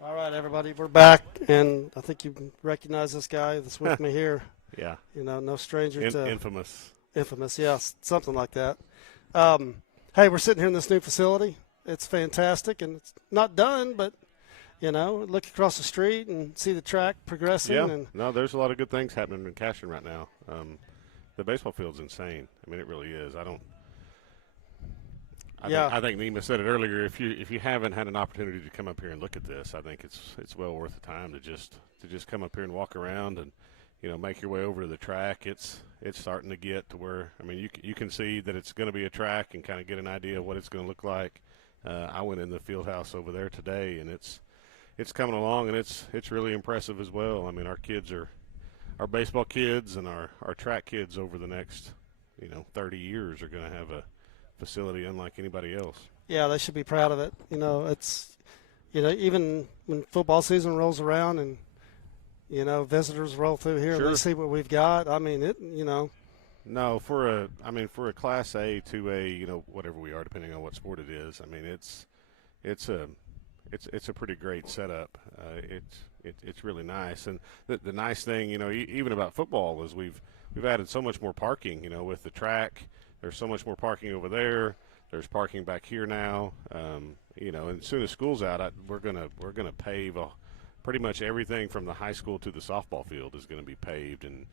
All right, everybody, we're back, and I think you recognize this guy that's with me here. Yeah. No stranger to infamous. Infamous, yes, something like that. Hey, we're sitting here in this new facility. It's fantastic, and it's not done, but look across the street and see the track progressing. Yeah. And No, there's a lot of good things happening in Cashion right now. The baseball field's insane. I mean, it really is. I think Nima said it earlier. If you haven't had an opportunity to come up here and look at this, I think it's well worth the time to just come up here and walk around and make your way over to the track. It's starting to get to where you can see that it's going to be a track and kind of get an idea of what it's going to look like. I went in the field house over there today, and it's coming along, and it's really impressive as well. I mean, our baseball kids and our track kids over the next 30 years are going to have a facility unlike anybody else. Yeah, they should be proud of it. It's even when football season rolls around and visitors roll through here Sure. and they see what we've got. I mean, No, for a Class A, 2A, whatever we are, depending on what sport it is. I mean, it's a pretty great setup. It's really nice, and the nice thing, even about football is we've added so much more parking. With the track, there's so much more parking over there. There's parking back here now. And as soon as school's out, we're gonna pave pretty much everything from the high school to the softball field is going to be paved, and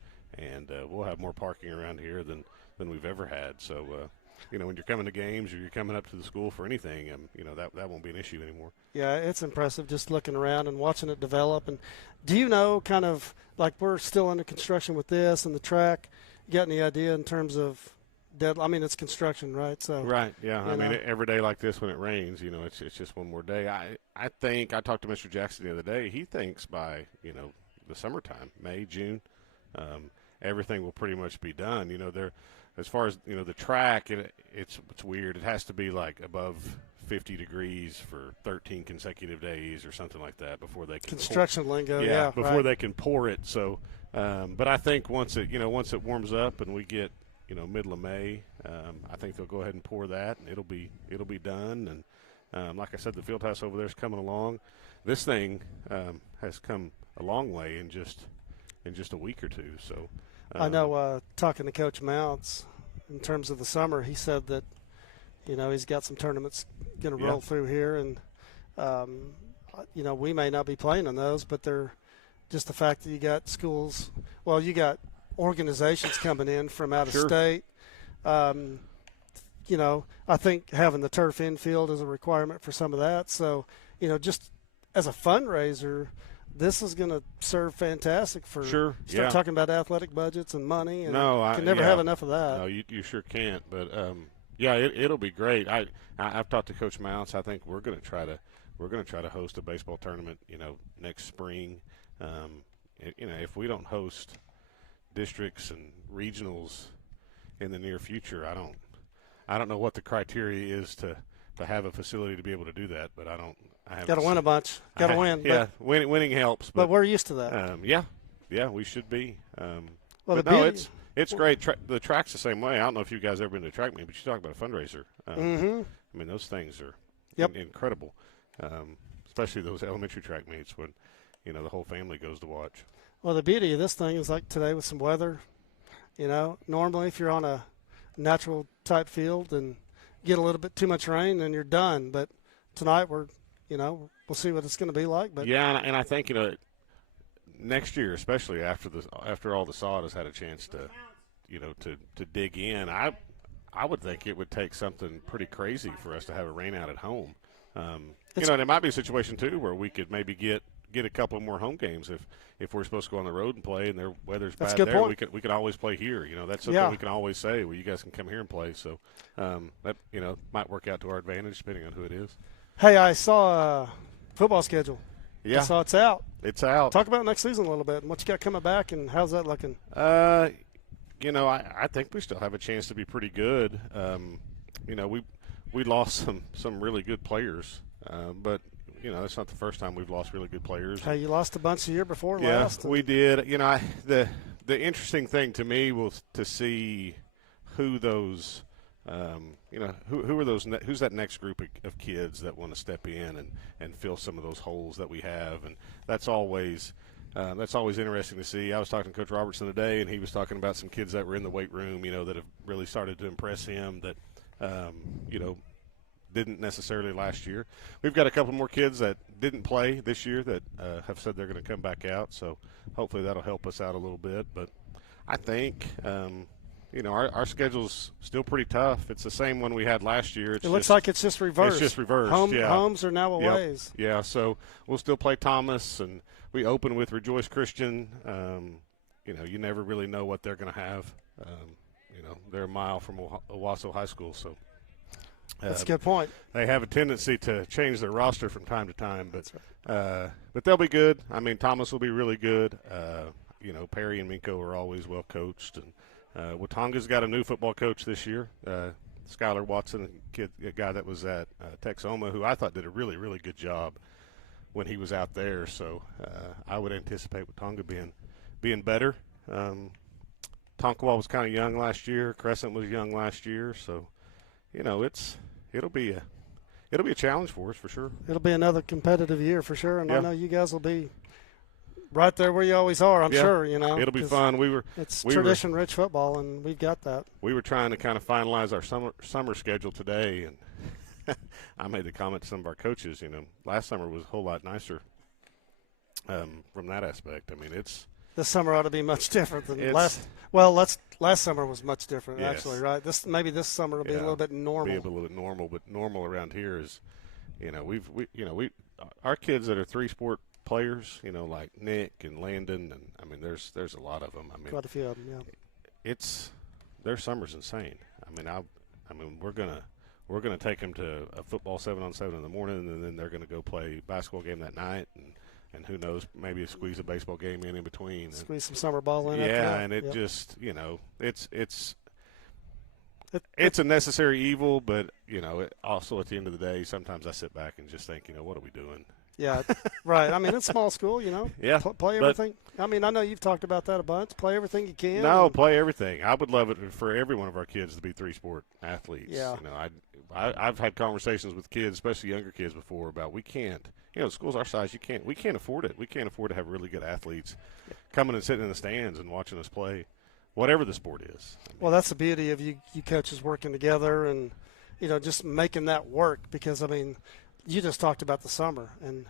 we'll have more parking around here than we've ever had. So, when you're coming to games or you're coming up to the school for anything, that won't be an issue anymore. Yeah, it's impressive just looking around and watching it develop. And do you know, kind of like we're still under construction with this and the track, you got any idea in terms of I mean, it's construction, right? So right, yeah. I mean, every day like this when it rains, it's just one more day. I think I talked to Mr. Jackson the other day. He thinks by the summertime, May, June, everything will pretty much be done. There, as far as the track, it's weird. It has to be like above 50 degrees for 13 consecutive days or something like that before they can construction lingo. Yeah, before right. they can pour it. So, but I think once it warms up and we get middle of May, I think they'll go ahead and pour that, and it'll be done. And like I said, the field house over there is coming along. This thing has come a long way in just a week or two. So I know, talking to Coach Mounts in terms of the summer, he said that he's got some tournaments going to roll through here, and we may not be playing in those, but they're just the fact that you got schools. Well, you got organizations coming in from out of state. I think having the turf infield is a requirement for some of that. So, just as a fundraiser, this is going to serve fantastic for start talking about athletic budgets and money. And can never have enough of that. No, you sure can't. But it'll be great. I've talked to Coach Mounts. I think we're going to try to host a baseball tournament. Next spring. If we don't host districts and regionals in the near future, I don't know what the criteria is to have a facility to be able to do that, but I got to win a bunch. Got to win. Yeah, winning helps. But we're used to that. Yeah, we should be. It's great. The track's the same way. I don't know if you guys ever been to a track meet, but you talk about a fundraiser. I mean, those things are incredible, especially those elementary track meets when the whole family goes to watch. Well, the beauty of this thing is like today with some weather. Normally if you're on a natural type field and get a little bit too much rain, then you're done. But tonight we'll see what it's going to be like. But yeah, and I think next year, especially after all the sod has had a chance to dig in, I would think it would take something pretty crazy for us to have a rain out at home. And it might be a situation too where we could maybe get a couple more home games if we're supposed to go on the road and play and their weather's bad there. Point. We could always play here. That's something we can always say. Well, you guys can come here and play. So that might work out to our advantage depending on who it is. Hey, I saw a football schedule. Yeah, I saw it's out. It's out. Talk about next season a little bit and what you got coming back and how's that looking? I think we still have a chance to be pretty good. We lost some really good players, but it's not the first time we've lost really good players. Hey, you lost a bunch the year before last. Yeah, we did. The interesting thing to me was to see who those, who are those? Who's that next group of kids that want to step in and fill some of those holes that we have, and that's always interesting to see. I was talking to Coach Robertson today, and he was talking about some kids that were in the weight room, that have really started to impress him. That, didn't necessarily last year. We've got a couple more kids that didn't play this year that have said they're going to come back out, so hopefully that'll help us out a little bit. But I think, our schedule's still pretty tough. It's the same one we had last year. It looks like it's just reversed. It's just reversed, Homes are now aways. Yep. Yeah, so we'll still play Thomas, and we open with Rejoice Christian. You never really know what they're going to have. They're a mile from Owasso High School, so. That's a good point. They have a tendency to change their roster from time to time, but they'll be good. I mean, Thomas will be really good. Perry and Minko are always well coached, and Watonga's got a new football coach this year, Skylar Watson, a guy that was at Texoma, who I thought did a really, really good job when he was out there. So I would anticipate Watonga being better. Tonkawa was kind of young last year. Crescent was young last year, so it'll be a challenge for us for sure. It'll be another competitive year for sure, and yeah. I know you guys will be right there where you always are. I'm sure. It'll be fun. It's tradition-rich football, and we've got that. We were trying to kind of finalize our summer schedule today, and I made the comment to some of our coaches. Last summer was a whole lot nicer from that aspect. I mean, this summer ought to be much different than last. Last summer was much different, yes. actually, right? This summer will be a little bit normal. Be a little bit normal, but normal around here is, our kids that are 3-sport players, like Nick and Landon, and I mean, there's a lot of them. I mean, quite a few of them, yeah. Their summer's insane. I mean, we're gonna take them to a football 7-on-7 in the morning, and then they're gonna go play basketball game that night, and who knows, maybe squeeze a baseball game in between. Squeeze some summer ball in. Yeah, and just, it's a necessary evil, but, also at the end of the day, sometimes I sit back and just think, what are we doing? Yeah, right. I mean, it's small school, Yeah. Play everything. I mean, I know you've talked about that a bunch. Play everything you can. No, play everything. I would love it for every one of our kids to be 3-sport athletes. Yeah. I've had conversations with kids, especially younger kids, before about we can't. Schools our size, we can't afford it. We can't afford to have really good athletes coming and sitting in the stands and watching us play, whatever the sport is. Well, that's the beauty of you coaches working together and, just making that work because, I mean, you just talked about the summer and,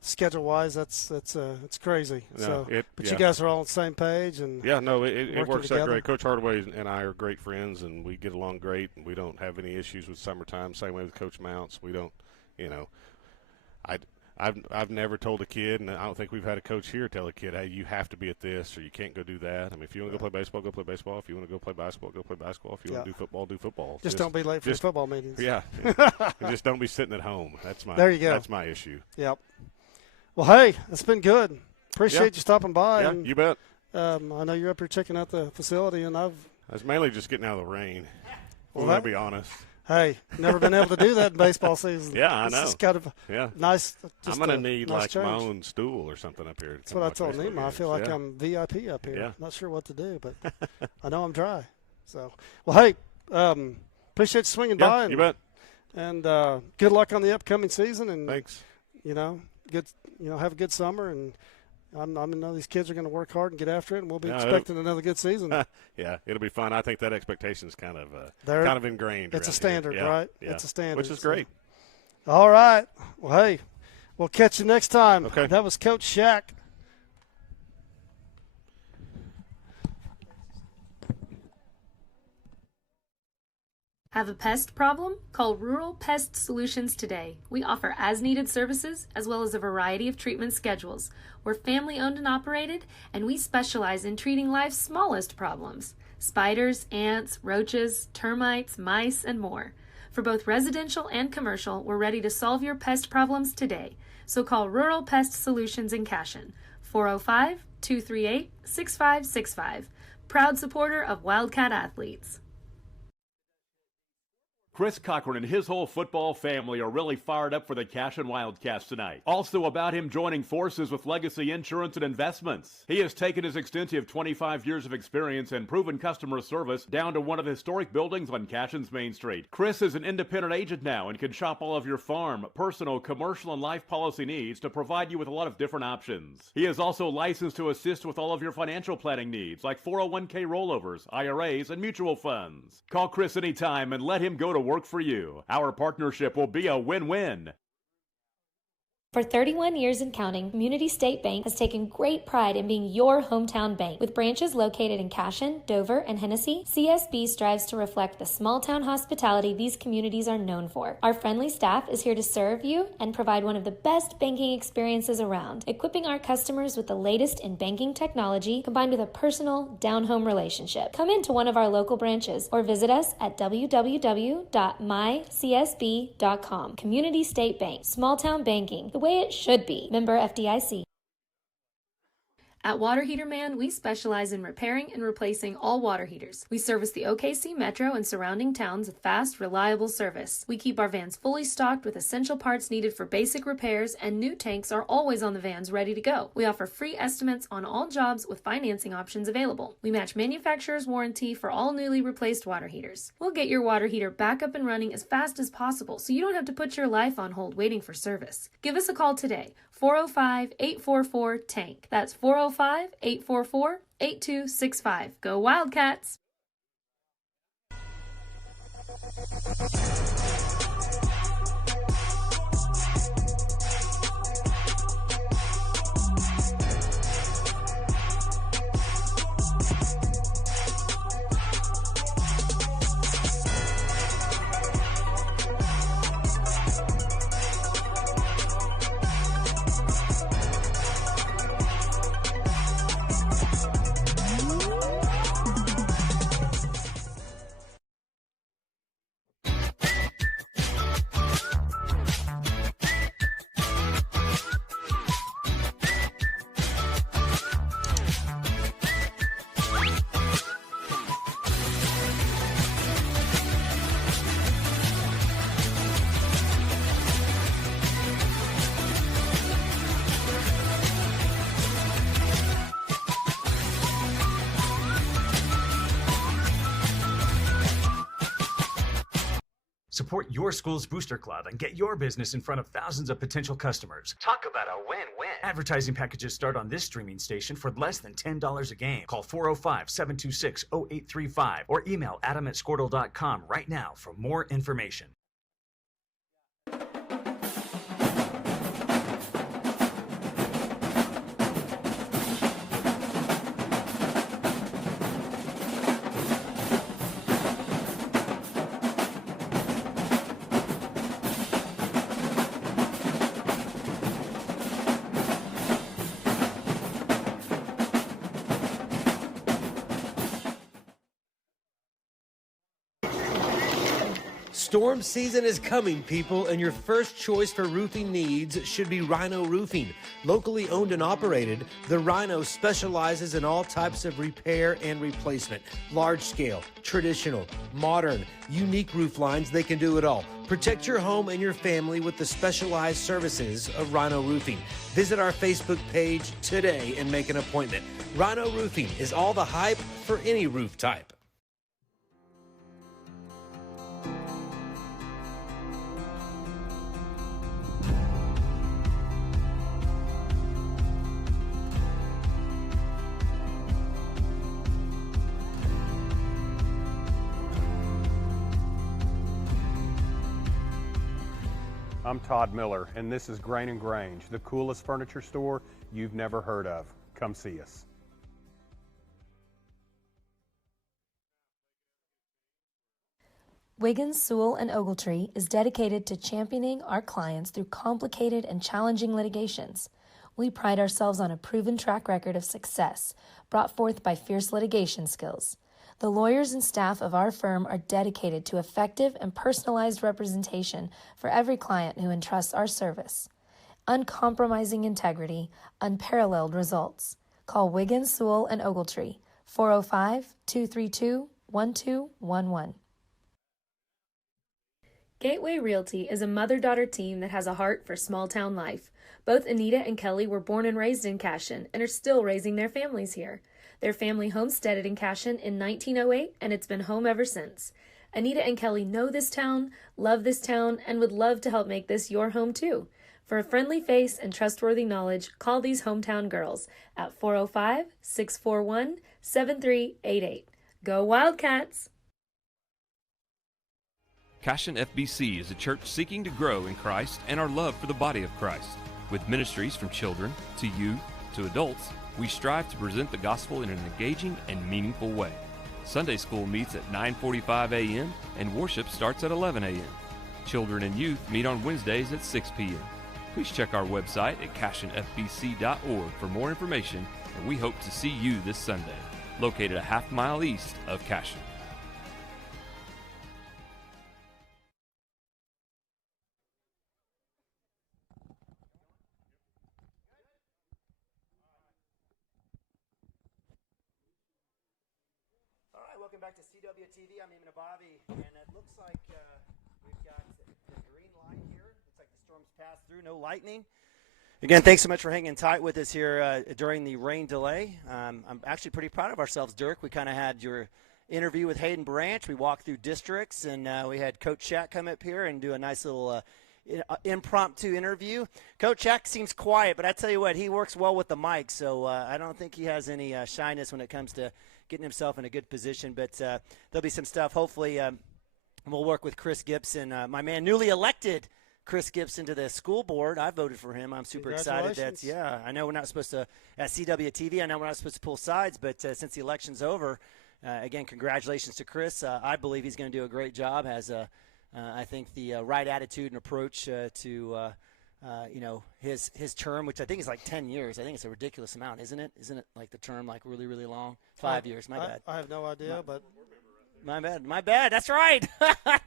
schedule-wise, it's crazy. No, you guys are all on the same page and it works together. out great. Coach Hardaway and I are great friends, and we get along great, and we don't have any issues with summertime. Same way with Coach Mounts. We don't, I've never told a kid, and I don't think we've had a coach here tell a kid, hey, you have to be at this or you can't go do that. I mean, if you want to go play baseball, go play baseball. If you want to go play basketball, go play basketball. If you want to do football, do football. Just don't be late for the football meetings. Yeah. And just don't be sitting at home. There you go. That's my issue. Yep. Well, hey, it's been good. Appreciate you stopping by. Yeah, and, you bet. I know you're up here checking out the facility, and I was mainly just getting out of the rain. Well, to be honest. Hey, never been able to do that in baseball season. Yeah, I know. It's kind of nice. I'm going to need nice my own stool or something up here. That's what I told Nima. I feel like I'm VIP up here. Yeah. Not sure what to do, but I know I'm dry. So, well, hey, appreciate you swinging by. You bet. And good luck on the upcoming season. And thanks. Good. Have a good summer. And I know these kids are going to work hard and get after it, and we'll be expecting another good season. Yeah, it'll be fun. I think that expectation is kind of ingrained. It's a standard, right? Yeah. It's a standard. Which is great. All right. Well, hey, we'll catch you next time. Okay. That was Coach Shack. Have a pest problem? Call Rural Pest Solutions today. We offer as-needed services as well as a variety of treatment schedules. We're family-owned and operated, and we specialize in treating life's smallest problems: spiders, ants, roaches, termites, mice, and more. For both residential and commercial, we're ready to solve your pest problems today. So call Rural Pest Solutions in Cashion, 405-238-6565. Proud supporter of Wildcat athletes. Chris Cochran and his whole football family are really fired up for the Cashion Wildcats tonight. Also about him joining forces with Legacy Insurance and Investments. He has taken his extensive 25 years of experience and proven customer service down to one of the historic buildings on Cashion's Main Street. Chris is an independent agent now and can shop all of your farm, personal, commercial, and life policy needs to provide you with a lot of different options. He is also licensed to assist with all of your financial planning needs like 401k rollovers, IRAs, and mutual funds. Call Chris anytime and let him go to work for you. Our partnership will be a win-win. For 31 years and counting, Community State Bank has taken great pride in being your hometown bank. With branches located in Cashion, Dover, and Hennessy, CSB strives to reflect the small-town hospitality these communities are known for. Our friendly staff is here to serve you and provide one of the best banking experiences around, equipping our customers with the latest in banking technology combined with a personal, down-home relationship. Come into one of our local branches or visit us at www.mycsb.com. Community State Bank, small-town banking, the way it should be. Member FDIC. At Water Heater Man, we specialize in repairing and replacing all water heaters. We service the OKC Metro and surrounding towns with fast, reliable service. We keep our vans fully stocked with essential parts needed for basic repairs, and new tanks are always on the vans ready to go. We offer free estimates on all jobs with financing options available. We match manufacturer's warranty for all newly replaced water heaters. We'll get your water heater back up and running as fast as possible so you don't have to put your life on hold waiting for service. Give us a call today. 405-844-TANK. That's 405-844-8265. Go Wildcats! Support your school's booster club and get your business in front of thousands of potential customers. Talk about a win-win. Advertising packages start on this streaming station for less than $10 a game. Call 405-726-0835 or email adam@squirtle.com right now for more information. Storm season is coming, people, and your first choice for roofing needs should be Rhino Roofing. Locally owned and operated, the Rhino specializes in all types of repair and replacement. Large scale, traditional, modern, unique roof lines, they can do it all. Protect your home and your family with the specialized services of Rhino Roofing. Visit our Facebook page today and make an appointment. Rhino Roofing is all the hype for any roof type. I'm Todd Miller, and this is Grain and Grange, the coolest furniture store you've never heard of. Come see us. Wiggins, Sewell, and Ogletree is dedicated to championing our clients through complicated and challenging litigations. We pride ourselves on a proven track record of success brought forth by fierce litigation skills. The lawyers and staff of our firm are dedicated to effective and personalized representation for every client who entrusts our service. Uncompromising integrity, unparalleled results. Call Wiggins, Sewell, and Ogletree, 405-232-1211. Gateway Realty is a mother-daughter team that has a heart for small-town life. Both Anita and Kelly were born and raised in Cashion and are still raising their families here. Their family homesteaded in Cashion in 1908, and it's been home ever since. Anita and Kelly know this town, love this town, and would love to help make this your home too. For a friendly face and trustworthy knowledge, call these hometown girls at 405-641-7388. Go Wildcats! Cashion FBC is a church seeking to grow in Christ and our love for the body of Christ. With ministries from children to youth to adults, we strive to present the gospel in an engaging and meaningful way. Sunday school meets at 9:45 a.m. and worship starts at 11 a.m. Children and youth meet on Wednesdays at 6 p.m. Please check our website at cashionfbc.org for more information, and we hope to see you this Sunday, located a half-mile east of Cashion. All right, welcome back to CWTV. I'm Eamon Abavi, and it looks like we've got the green light here. Looks like the storm's passed through, no lightning. Again, thanks so much for hanging tight with us here during the rain delay. I'm actually pretty proud of ourselves, Dirk. We kind of had your interview with Hayden Branch. We walked through districts, and we had Coach Shack come up here and do a nice little impromptu interview. Coach Shack seems quiet, but I tell you what, he works well with the mic, so I don't think he has any shyness when it comes to getting himself in a good position. But there'll be some stuff. Hopefully we'll work with Chris Gibson, my man, newly elected Chris Gibson to the school board. I voted for him. I'm super excited. I know we're not supposed to, at CWTV, I know we're not supposed to pull sides, but since the election's over, again, congratulations to Chris. I believe he's going to do a great job, has I think the right attitude and approach to his term, which I think is like 10 years. I think it's a ridiculous amount, isn't it? Isn't it like the term like really, really long? 5 years. My bad. I have no idea, but my bad. That's right.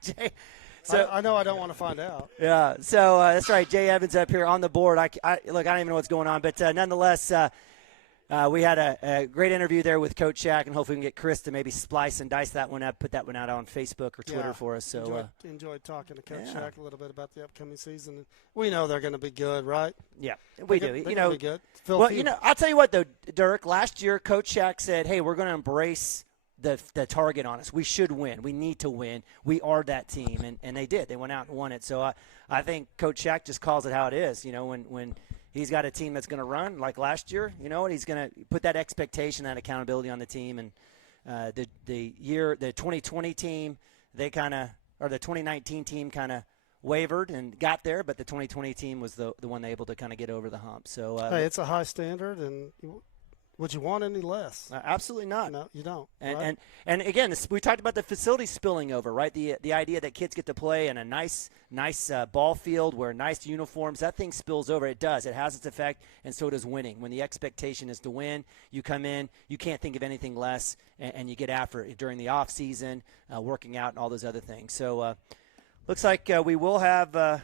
Jay. So I know I don't want to find out. Yeah. So that's right. Jay Evans up here on the board. Look, I don't even know what's going on, but nonetheless, we had a great interview there with Coach Shack, and hopefully we can get Chris to maybe splice and dice that one up, put that one out on Facebook or Twitter for us. So enjoyed talking to Coach Shack a little bit about the upcoming season. We know they're going to be good, right? Yeah, we do. They're going to be good. Well, I'll tell you what though, Dirk. Last year, Coach Shack said, "Hey, we're going to embrace the target on us. We should win. We need to win. We are that team," and they did. They went out and won it. So I think Coach Shack just calls it how it is. When he's got a team that's going to run like last year, he's going to put that expectation, that accountability on the team. And the 2020 team, the 2019 team kind of wavered and got there, but the 2020 team was the one able to kind of get over the hump. So hey, it's a high standard, and would you want any less? Absolutely not. No, you don't. And again, we talked about the facility spilling over, right? The idea that kids get to play in a nice ball field, wear nice uniforms, that thing spills over. It does. It has its effect, and so does winning. When the expectation is to win, you come in, you can't think of anything less, and you get after it during the off season, working out and all those other things. So looks like we will have a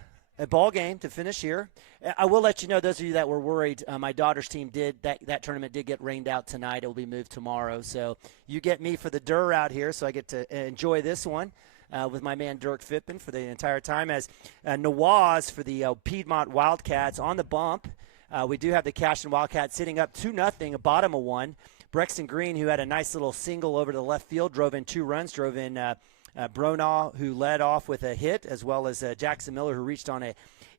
ball game to finish here. I will let you know, those of you that were worried, my daughter's team that tournament did get rained out tonight. It will be moved tomorrow. So you get me for the Durr out here, so I get to enjoy this one with my man Dirk Fippen for the entire time. As Nawaz for the Piedmont Wildcats on the bump. We do have the Cashion Wildcats sitting up 2-0, a bottom of one. Brexton Green, who had a nice little single over to the left field, drove in 2 runs, drove in Bronaugh, who led off with a hit, as well as Jackson Miller, who reached on a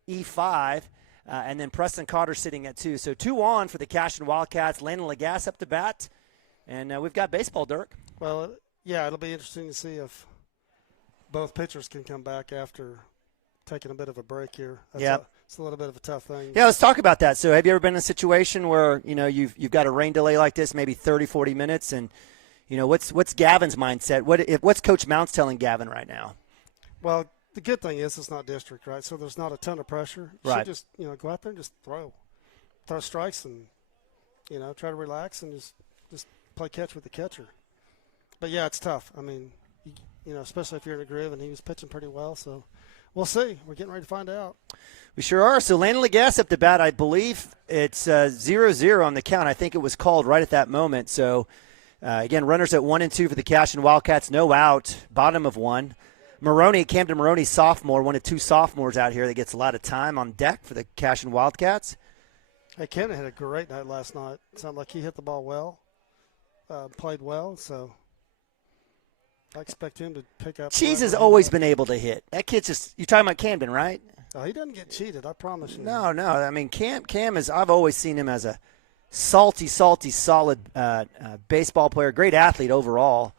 E5, and then Preston Cotter sitting at 2. So 2 on for the Cashion Wildcats. Landon Lagasse up to bat, and we've got baseball, Dirk. Well, yeah, it'll be interesting to see if both pitchers can come back after taking a bit of a break here. It's a little bit of a tough thing. Yeah, let's talk about that. So have you ever been in a situation where, you've got a rain delay like this, maybe 30, 40 minutes, and what's Gavin's mindset? What's Coach Mounts telling Gavin right now? Well, the good thing is it's not district, right? So there's not a ton of pressure. You should just, go out there and just throw strikes and, try to relax and just play catch with the catcher. But, yeah, it's tough. I mean, especially if you're in a groove, and he was pitching pretty well. So we'll see. We're getting ready to find out. We sure are. So Landon Lagasse up to bat, I believe it's 0-0 on the count. I think it was called right at that moment. So, again, runners at 1 and 2 for the Cashion Wildcats. No out, bottom of 1. Camden Maroney, sophomore, one of 2 sophomores out here that gets a lot of time on deck for the Cashion Wildcats. Hey, Camden had a great night last night. It sounded like he hit the ball well, played well, so I expect him to pick up. Cheese has always been able to hit. That kid's just – you're talking about Camden, right? Oh, he doesn't get cheated, I promise you. No. I mean, Cam is – I've always seen him as a salty, solid baseball player, great athlete overall.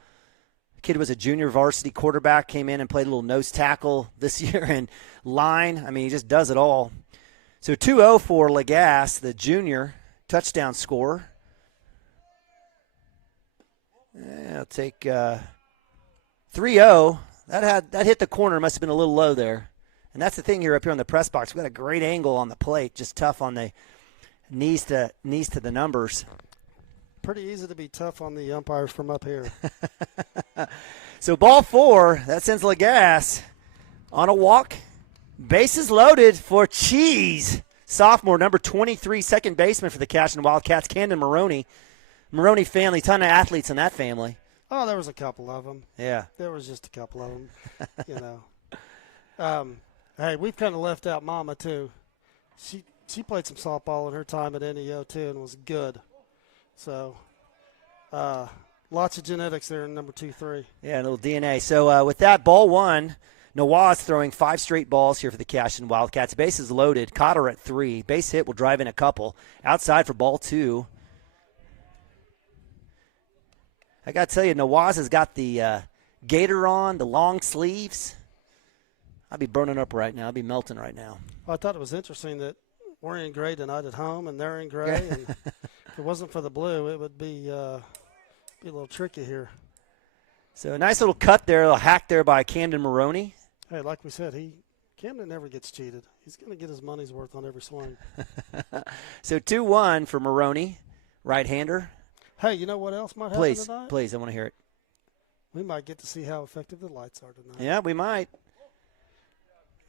Kid was a junior varsity quarterback, came in and played a little nose tackle this year and line. I mean, he just does it all. So 2-0 for Lagasse, the junior touchdown scorer. Yeah, I'll take 3-0. That hit the corner. Must have been a little low there. And that's the thing here up here on the press box. We've got a great angle on the plate, just tough on the knees to the numbers. Pretty easy to be tough on the umpires from up here. So ball 4, that sends Lagasse on a walk. Bases loaded for Cheese, sophomore, number 23, second baseman for the Cashion Wildcats, Camden Maroney. Maroney family, ton of athletes in that family. Oh, there was a couple of them. Yeah. There was just a couple of them, Hey, we've kind of left out Mama, too. She played some softball in her time at NEO, too, and was good. So, lots of genetics there in number 2-3. Yeah, a little DNA. So, with that, ball 1, Nawaz throwing 5 straight balls here for the Cashion Wildcats. Bases loaded. Cotter at 3. Base hit will drive in a couple. Outside for ball 2. I got to tell you, Nawaz has got the gator on, the long sleeves. I'd be burning up right now. I'd be melting right now. Well, I thought it was interesting that we're in gray tonight at home, and they're in gray. And if it wasn't for the blue, it would be a little tricky here. So a nice little cut there, a hack there by Camden Maroney. Hey, like we said, Camden never gets cheated. He's going to get his money's worth on every swing. So 2-1 for Maroney, right-hander. Hey, you know what else might happen tonight? Please, I want to hear it. We might get to see how effective the lights are tonight. Yeah, we might.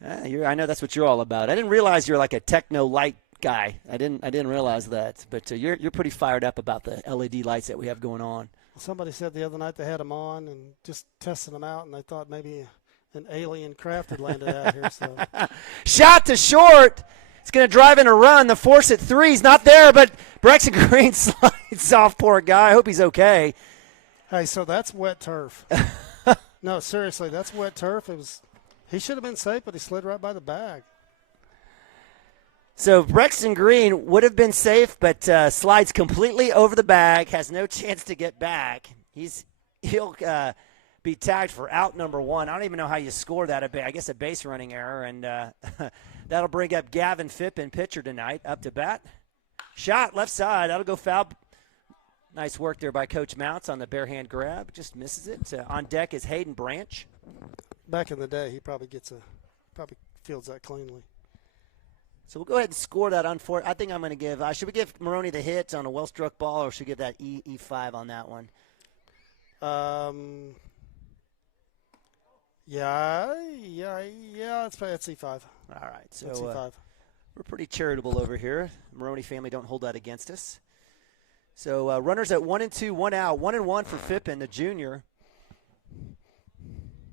I know that's what you're all about. I didn't realize you're like a techno light guy. I didn't realize that. But you're pretty fired up about the LED lights that we have going on. Somebody said the other night they had them on and just testing them out, and they thought maybe an alien craft had landed out here. So shot to short. It's going to drive in a run. The force at 3 is not there, but Braxton Green slides off. Poor guy. I hope he's okay. Hey, so that's wet turf. No, seriously, that's wet turf. He should have been safe, but he slid right by the bag. So Braxton Green would have been safe, but slides completely over the bag, has no chance to get back. He'll be tagged for out number 1. I don't even know how you score that. I guess a base running error, and that'll bring up Gavin Phippen, pitcher tonight, up to bat. Shot left side. That'll go foul. Nice work there by Coach Mounts on the bare hand grab. Just misses it. On deck is Hayden Branch. Back in the day, he probably fields that cleanly. So we'll go ahead and score that. I think I'm going to give. Should we give Maroney the hit on a well-struck ball, or should we give that E5 on that one? Yeah. It's E5. All right. So it's E5. We're pretty charitable over here. Maroney family don't hold that against us. So runners at 1-2, 1 out. 1-1 for Phippen, the junior.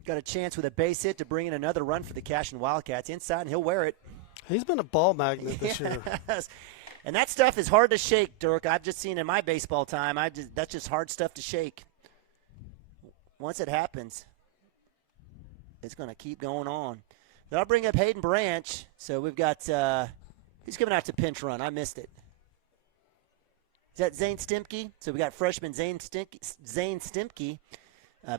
Got a chance with a base hit to bring in another run for the Cashion Wildcats. Inside, and he'll wear it. He's been a ball magnet this year. And that stuff is hard to shake, Dirk. I've just seen in my baseball time, that's just hard stuff to shake. Once it happens, it's going to keep going on. Then I'll bring up Hayden Branch. So we've got who's coming out to pinch run? I missed it. Is that Zane Stimke? So we got freshman Zane Stimke.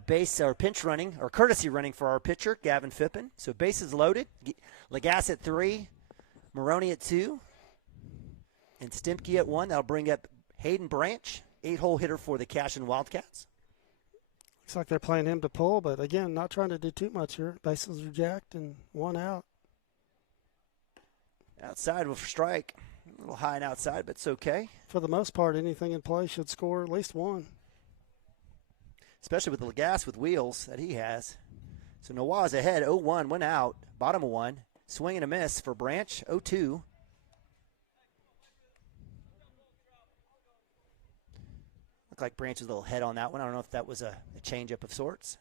Base or pinch running or courtesy running for our pitcher, Gavin Phippen. So bases loaded. Lagasse at 3, Maroney at 2, and Stimke at 1. That'll bring up Hayden Branch, 8-hole hitter for the Cashion Wildcats. Looks like they're playing him to pull, but again, not trying to do too much here. Bases are jacked and 1 out. Outside with strike. A little high and outside, but it's okay. For the most part, anything in play should score at least 1. Especially with the Lagasse with wheels that he has. So Nawaz ahead, 0-1, 1 out, bottom of 1. Swing and a miss for Branch, 0-2. Looked like Branch was a little head on that one. I don't know if that was a changeup of sorts.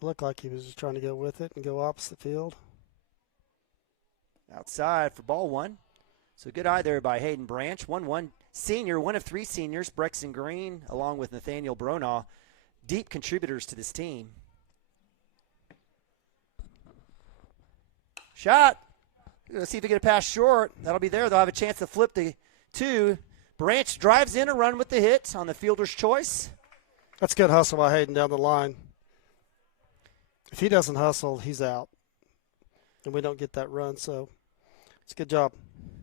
It looked like he was just trying to go with it and go opposite field. Outside for ball 1. So good eye there by Hayden Branch. 1-1 senior, 1 of 3 seniors, Braxton Green, along with Nathaniel Bronaugh. Deep contributors to this team. Shot. Let's see if they get a pass short. That'll be there. They'll have a chance to flip to 2. Branch drives in a run with the hit on the fielder's choice. That's good hustle by Hayden down the line. If he doesn't hustle, he's out. And we don't get that run, so it's a good job.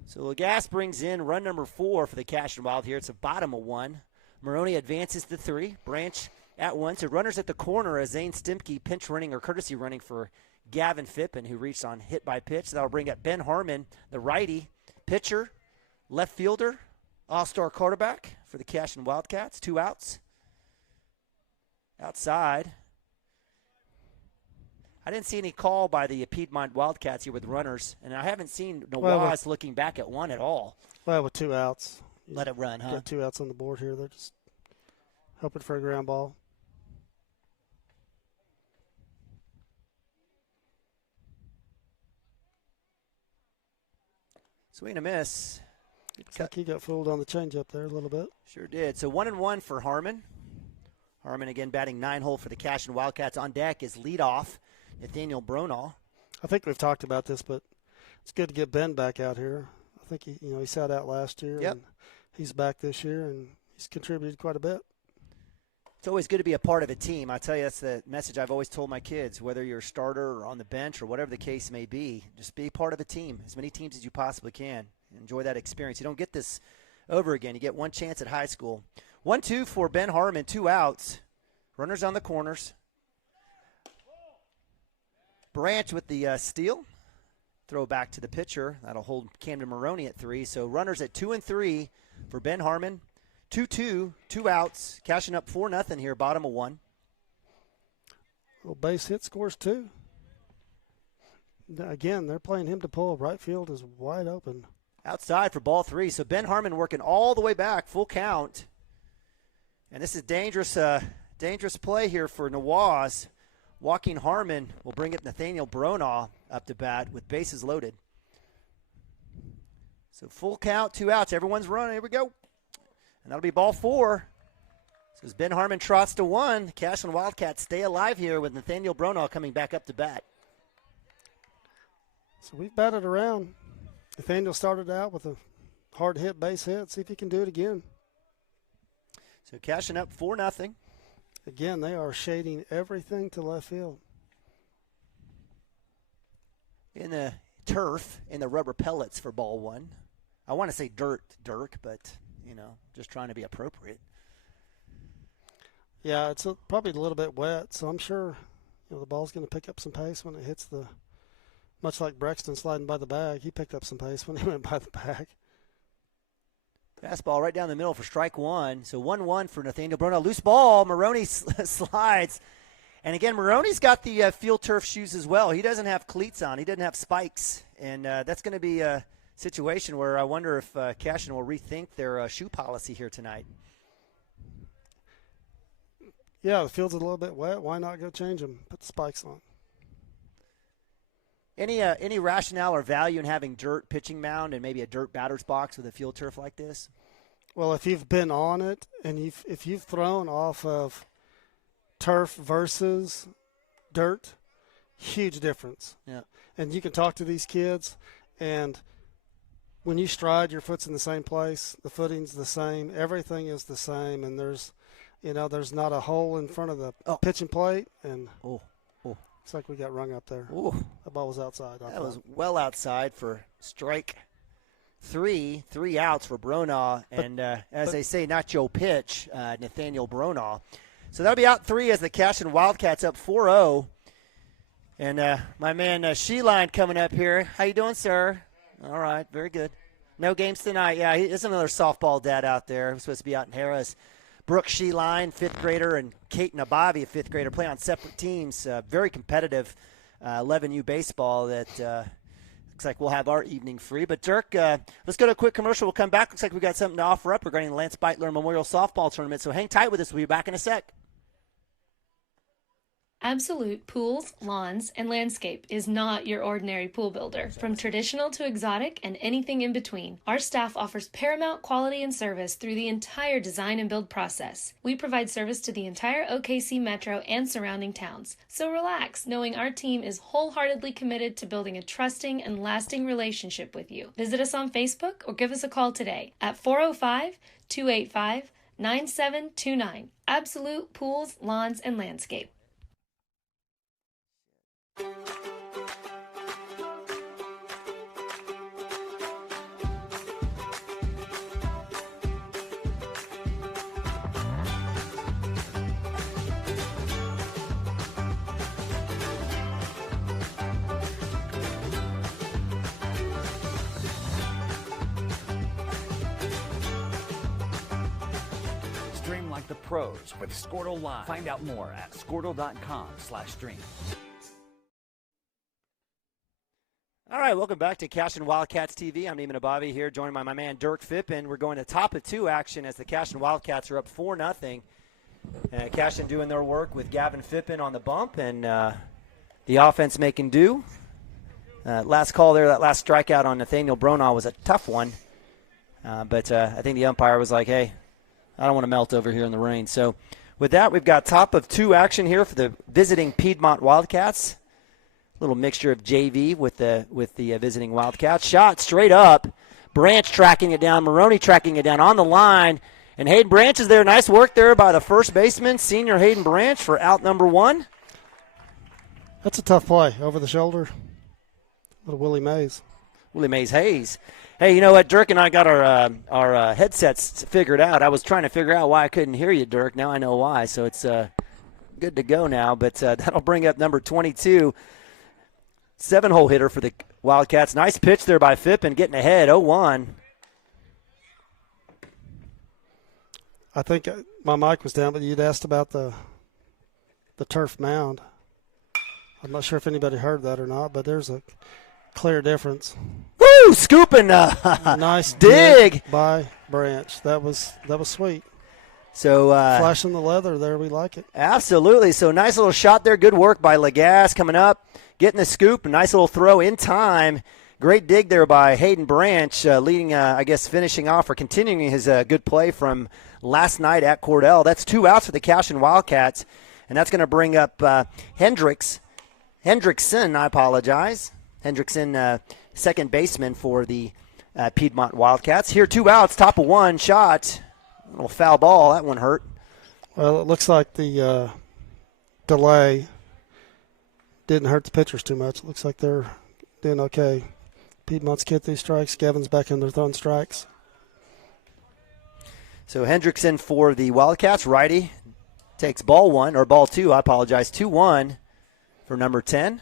So Lagasse brings in run number 4 for the Cashion Wild here. It's a bottom of 1. Maroney advances to 3. Branch at 1. So runners at the corner as Zane Stimke pinch running or courtesy running for Gavin Phippen, who reached on hit by pitch. That'll bring up Ben Harmon, the righty, pitcher, left fielder, all-star quarterback for the Cashion Wildcats. 2 outs. Outside. I didn't see any call by the Piedmont Wildcats here with runners, and I haven't seen Nawaz looking back at 1 at all. Well, with 2 outs. Let it run, huh? Got 2 outs on the board here. They're just hoping for a ground ball. Swing and a miss. Looks like he got fooled on the changeup there a little bit. Sure did. So 1-1 for Harmon. Harmon again batting 9-hole for the Cashion Wildcats. On deck is leadoff Nathaniel Bronaugh. I think we've talked about this, but it's good to get Ben back out here. I think he sat out last year, and he's back this year, and he's contributed quite a bit. It's always good to be a part of a team. I tell you, that's the message I've always told my kids, whether you're a starter or on the bench or whatever the case may be. Just be part of a team, as many teams as you possibly can. Enjoy that experience. You don't get this over again. You get one chance at high school. 1-2 for Ben Harmon, 2 outs. Runners on the corners. Branch with the steal. Throw back to the pitcher. That'll hold Camden Maroney at 3. So runners at 2 and 3 for Ben Harmon. 2-2, 2 outs. Cashion up 4-0 here, bottom of 1. Well, base hit scores 2. Again, they're playing him to pull. Right field is wide open. Outside for ball 3. So Ben Harmon working all the way back, full count. And this is dangerous play here for Nawaz. Walking Harmon will bring up Nathaniel Bronaugh up to bat with bases loaded. So full count, 2 outs. Everyone's running. Here we go. And that'll be ball 4. So as Ben Harmon trots to 1, Cashion Wildcats stay alive here with Nathaniel Bronaugh coming back up to bat. So we've batted around. Nathaniel started out with a hard hit base hit. See if he can do it again. So Cashion up 4-0. Again, they are shading everything to left field. In the turf, in the rubber pellets for ball 1. I want to say dirt, Dirk, but, just trying to be appropriate. Yeah, it's probably a little bit wet, so I'm sure the ball's going to pick up some pace when it hits much like Brexton sliding by the bag. He picked up some pace when he went by the bag. Fastball right down the middle for strike 1. So 1-1 for Nathaniel Bronaugh. Loose ball. Maroney slides. And again, Maroney's got the field turf shoes as well. He doesn't have cleats on. He doesn't have spikes. And that's going to be a situation where I wonder if Cashion will rethink their shoe policy here tonight. Yeah, the field's a little bit wet. Why not go change them? Put the spikes on. Any rationale or value in having dirt pitching mound and maybe a dirt batter's box with a field turf like this? Well, if you've been on it and if you've thrown off of turf versus dirt, huge difference. Yeah. And you can talk to these kids, and when you stride, your foot's in the same place. The footing's the same. Everything is the same, and there's not a hole in front of the pitching plate. And looks like we got rung up there. Ooh. The ball was outside. That was well outside for strike 3. 3 outs for Bronaugh. And as they say, not Joe pitch, Nathaniel Bronaugh. So that'll be out 3 as the Cashion Wildcats up 4-0. And my man Sheline coming up here. How you doing, sir? All right, very good. No games tonight. Yeah, there's another softball dad out there who's supposed to be out in Harris. Brooke Sheline, 5th grader, and Kate Nabavi, a 5th grader, play on separate teams. Very competitive 11U baseball that looks like we'll have our evening free. But, Dirk, let's go to a quick commercial. We'll come back. Looks like we got something to offer up regarding the Lance Beitler Memorial Softball Tournament. So hang tight with us. We'll be back in a sec. Absolute Pools, Lawns, and Landscape is not your ordinary pool builder. From traditional to exotic and anything in between, our staff offers paramount quality and service through the entire design and build process. We provide service to the entire OKC metro and surrounding towns. So relax, knowing our team is wholeheartedly committed to building a trusting and lasting relationship with you. Visit us on Facebook or give us a call today at 405-285-9729. Absolute Pools, Lawns, and Landscape. like the pros with Squirtle Live. Find out more at squirtle.com/stream. All right, welcome back to Cashion Wildcats TV. I'm Neiman Abavi here, joined by my man Dirk Phippen. We're going to top of 2 action as the Cashion Wildcats are up 4-0. Cashion doing their work with Gavin Phippen on the bump, and the offense making do. Last call there, that last strikeout on Nathaniel Bronaugh was a tough one. But I think the umpire was like, hey, I don't want to melt over here in the rain. So with that, we've got top of 2 action here for the visiting Piedmont Wildcats. A little mixture of JV with the visiting Wildcats. Shot straight up. Branch tracking it down. Maroney tracking it down on the line. And Hayden Branch is there. Nice work there by the first baseman, senior Hayden Branch, for out number 1. That's a tough play. Over the shoulder. Little Willie Mays. Willie Mays Hayes. Hey, you know what? Dirk and I got our headsets figured out. I was trying to figure out why I couldn't hear you, Dirk. Now I know why, so it's good to go now. But that'll bring up number 22, 7-hole hitter for the Wildcats. Nice pitch there by Phippen, getting ahead, 0-1. I think my mic was down, but you'd asked about the turf mound. I'm not sure if anybody heard that or not, but there's a clear difference. Woo! Scooping. Nice dig by Branch. That was sweet. So flashing the leather there, we like it. Absolutely. So nice little shot there. Good work by Lagasse coming up, getting the scoop. Nice little throw in time. Great dig there by Hayden Branch, leading, finishing off or continuing his good play from last night at Cordell. That's 2 outs for the Cashion Wildcats, and that's going to bring up Hendrickson, second baseman for the Piedmont Wildcats. Here, 2 outs, top of 1, shot. A little foul ball. That one hurt. Well, it looks like the delay didn't hurt the pitchers too much. It looks like they're doing okay. Piedmont's get these strikes. Gavin's back in there throwing strikes. So Hendrickson for the Wildcats. Righty takes ball 2, 2-1 for number 10.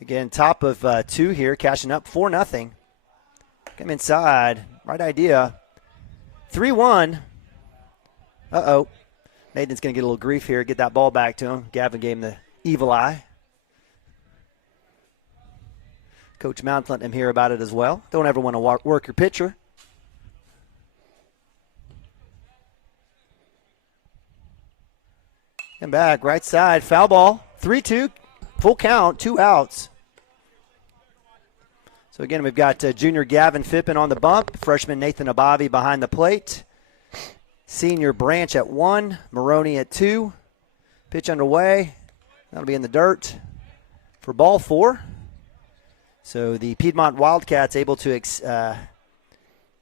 Again, top of 2 here, Cashion up 4-0. Come inside. Right idea. 3-1. Uh-oh. Maiden's going to get a little grief here, get that ball back to him. Gavin gave him the evil eye. Coach Mount let him hear about it as well. Don't ever want to work your pitcher. And back, right side, foul ball. 3-2, full count, 2 outs. So again, we've got junior Gavin Phippen on the bump, freshman Nathan Abavi behind the plate, senior Branch at 1, Maroney at 2. Pitch underway. That'll be in the dirt for ball 4. So the Piedmont Wildcats able to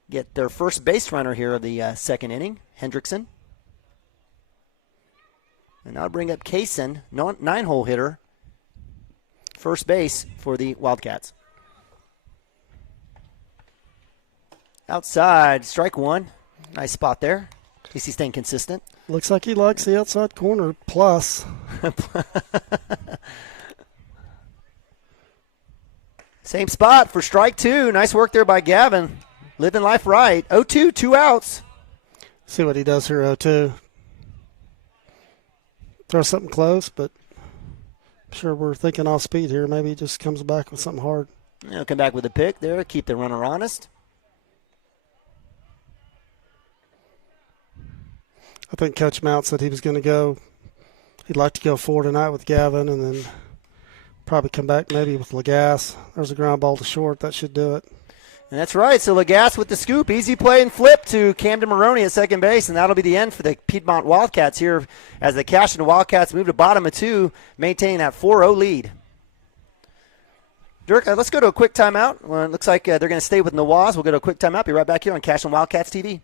get their first base runner here of the second inning, Hendrickson. And now bring up Cashion, 9-hole hitter, first base for the Wildcats. Outside, strike 1. Nice spot there. He's staying consistent. Looks like he likes the outside corner plus. Same spot for strike 2. Nice work there by Gavin. Living life right. 0-2, 2 outs. See what he does here, 0-2. Throw something close, but I'm sure we're thinking off speed here. Maybe he just comes back with something hard. He'll come back with a pick there. Keep the runner honest. I think Coach Mount said he was going to go. He'd like to go 4 tonight with Gavin and then probably come back maybe with Lagasse. There's a ground ball to short. That should do it. And that's right. So Lagasse with the scoop. Easy play and flip to Camden Maroney at second base, and that'll be the end for the Piedmont Wildcats here as the Cashion Wildcats move to bottom of 2, maintaining that 4-0 lead. Dirk, let's go to a quick timeout. Well, it looks like they're going to stay with Nawaz. We'll go to a quick timeout. Be right back here on Cashion Wildcats TV.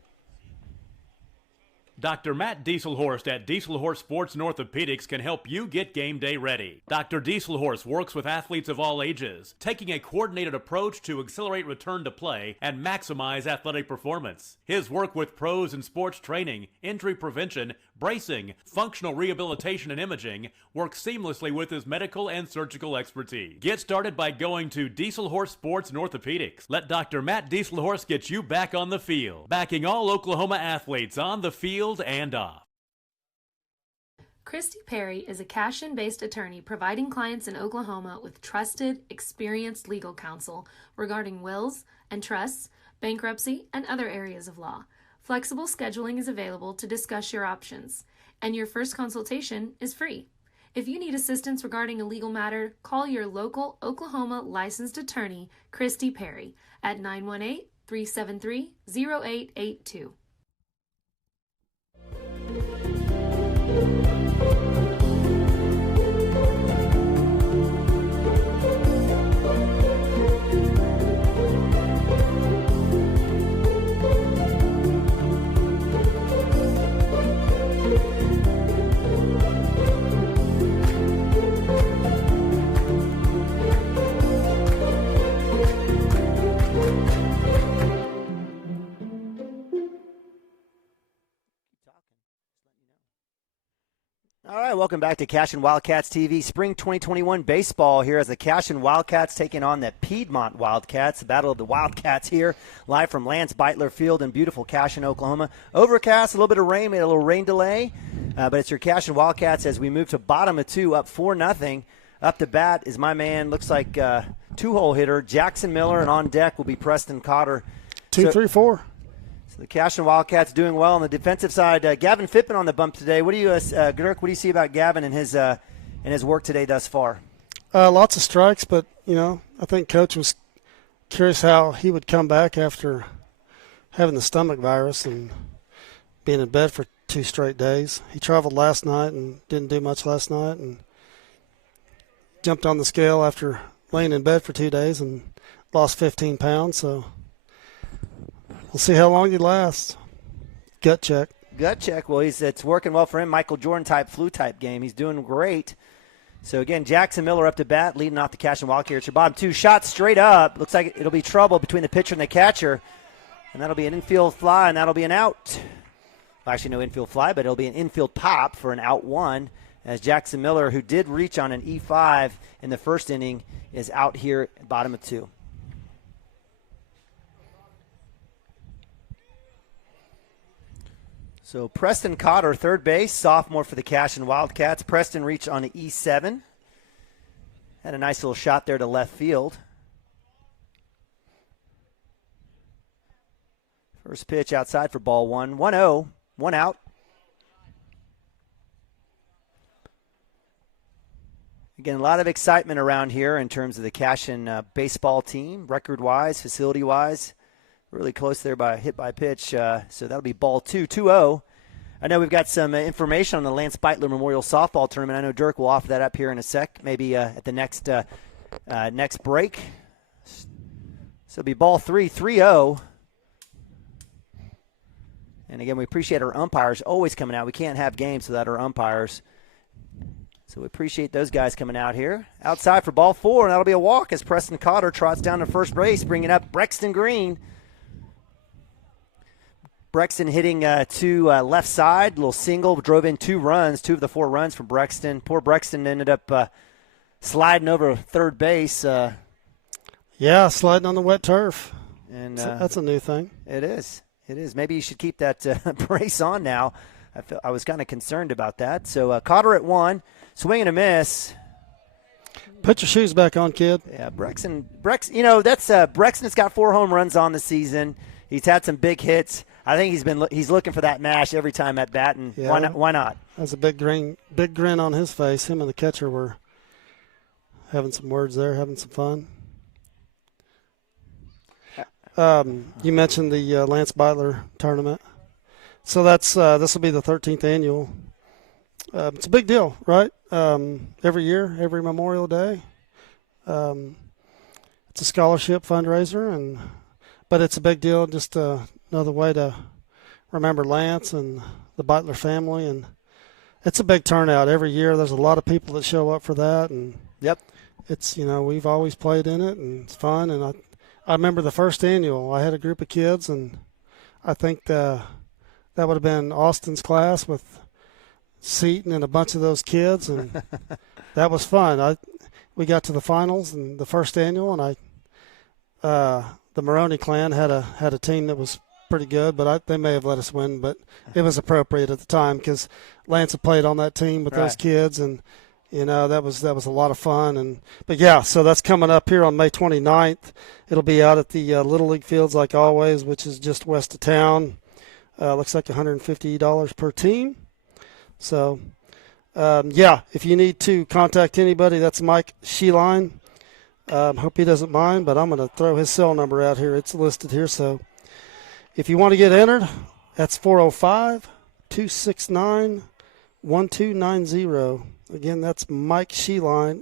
Dr. Matt Dieselhorst at Dieselhorst Sports and Orthopedics can help you get game day ready. Dr. Dieselhorst works with athletes of all ages, taking a coordinated approach to accelerate return to play and maximize athletic performance. His work with pros in sports training, injury prevention, bracing, functional rehabilitation, and imaging works seamlessly with his medical and surgical expertise. Get started by going to Dieselhorst Sports and Orthopedics. Let Dr. Matt Dieselhorst get you back on the field, backing all Oklahoma athletes on the field and off. Christy Perry is a Cashion-based attorney providing clients in Oklahoma with trusted, experienced legal counsel regarding wills and trusts, bankruptcy, and other areas of law. Flexible scheduling is available to discuss your options, and your first consultation is free. If you need assistance regarding a legal matter, call your local Oklahoma licensed attorney, Christy Perry, at 918-373-0882. All right, welcome back to Cashion Wildcats TV. Spring 2021 baseball here as the Cashion Wildcats taking on the Piedmont Wildcats. The Battle of the Wildcats here, live from Lance Beitler Field in beautiful Cashion, Oklahoma. Overcast, a little bit of rain, made a little rain delay, but it's your Cashion Wildcats as we move to bottom of 2, up 4-0. Up to bat is my man, looks like two-hole hitter, Jackson Miller, and on deck will be Preston Cotter. 2, 3, 4. The Cashion Wildcats doing well on the defensive side. Gavin Fippen on the bump today. What do you, Dirk? What do you see about Gavin and his work today thus far? Lots of strikes, but I think Coach was curious how he would come back after having the stomach virus and being in bed for 2 straight days. He traveled last night and didn't do much last night, and jumped on the scale after laying in bed for 2 days and lost 15 pounds. So we'll see how long he lasts. Gut check. Well, it's working well for him. Michael Jordan type, flu type game. He's doing great. So again, Jackson Miller up to bat, leading off the Cashion Wildcats. Your bottom 2 shots straight up. Looks like it'll be trouble between the pitcher and the catcher, and that'll be an infield fly, and that'll be an out. Well, actually, no infield fly, but it'll be an infield pop for an out 1. As Jackson Miller, who did reach on an E5 in the first inning, is out here at bottom of 2. So Preston Cotter, third base, sophomore for the Cashion Wildcats. Preston reached on an E7. Had a nice little shot there to left field. First pitch outside for ball 1. 1-0, 1 out. Again, a lot of excitement around here in terms of the Cashion baseball team, record-wise, facility-wise. Really close there by hit by pitch. So that'll be ball 2, 2-0. I know we've got some information on the Lance Beitler Memorial Softball Tournament. I know Dirk will offer that up here in a sec, maybe at the next break. So it'll be ball 3, 3-0. And again, we appreciate our umpires always coming out. We can't have games without our umpires. So we appreciate those guys coming out here. Outside for ball 4, and that'll be a walk as Preston Cotter trots down to first base, bringing up Brexton Green. Brexton hitting to left side, little single, drove in 2 runs, 2 of the 4 runs from Brexton. Poor Brexton ended up sliding over third base. Yeah, sliding on the wet turf. And that's a new thing. It is. Maybe you should keep that brace on now. I was kind of concerned about that. So Cotter at 1, swing and a miss. Put your shoes back on, kid. Yeah, Brexton. That's Brexton's got 4 home runs on the season. He's had some big hits. I think he's looking for that mash every time at bat, and yeah, why not? That's a big grin on his face. Him and the catcher were having some words there, having some fun. You mentioned the Lance Beitler tournament. So that's this will be the 13th annual. It's a big deal, right? Every year, every Memorial Day. It's a scholarship fundraiser, but it's a big deal. Just another way to remember Lance and the Beitler family, and it's a big turnout every year. There's a lot of people that show up for that, and yep, it's we've always played in it, and it's fun. And I remember the first annual. I had a group of kids, and I think that would have been Austin's class with Seton and a bunch of those kids, and that was fun. We got to the finals and the first annual, and the Maroney clan had a team that was pretty good, but they may have let us win, but it was appropriate at the time because Lance had played on that team with those kids, and that was a lot of fun. But yeah, so that's coming up here on May 29th. It'll be out at the Little League fields like always, which is just west of town. Looks like $150 per team. So if you need to contact anybody, that's Mike Sheline. Hope he doesn't mind, but I'm going to throw his cell number out here. It's listed here. So if you want to get entered, that's 405-269-1290. Again, that's Mike Sheline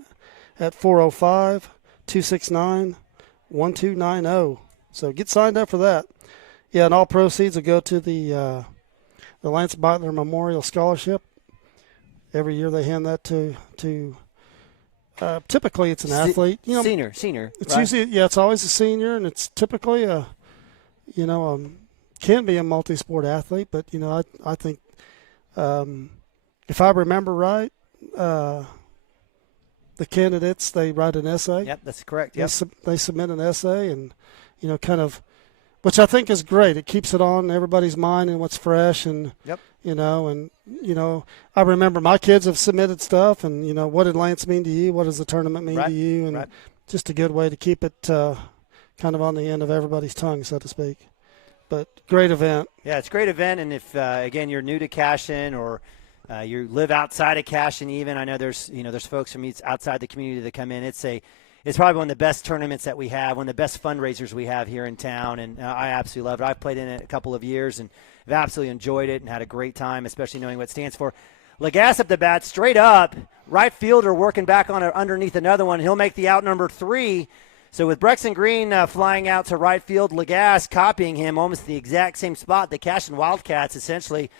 at 405-269-1290. So get signed up for that. Yeah, and all proceeds will go to the Lance Beitler Memorial Scholarship. Every year they hand that to typically it's an athlete. Senior. It's usually it's always a senior, and it's typically can be a multi-sport athlete. But I think if I remember right, the candidates, they write an essay. Yep, that's correct. Yep. They submit an essay, and kind of, which I think is great. It keeps it on everybody's mind and what's fresh, and yep. I remember my kids have submitted stuff, and what did Lance mean to you? What does the tournament mean to you? And just a good way to keep it kind of on the end of everybody's tongue, so to speak. But great event. Yeah, it's a great event, and if again you're new to Cashion or you live outside of Cashion, even I know there's folks from outside the community that come in. It's probably one of the best tournaments that we have, one of the best fundraisers we have here in town, and I absolutely love it. I've played in it a couple of years and have absolutely enjoyed it and had a great time, especially knowing what it stands for. Lagasse up the bat, straight up, right fielder working back on underneath another one. He'll make the out number 3. So with Brexton Green flying out to right field, Lagasse copying him almost the exact same spot. The Cashion Wildcats essentially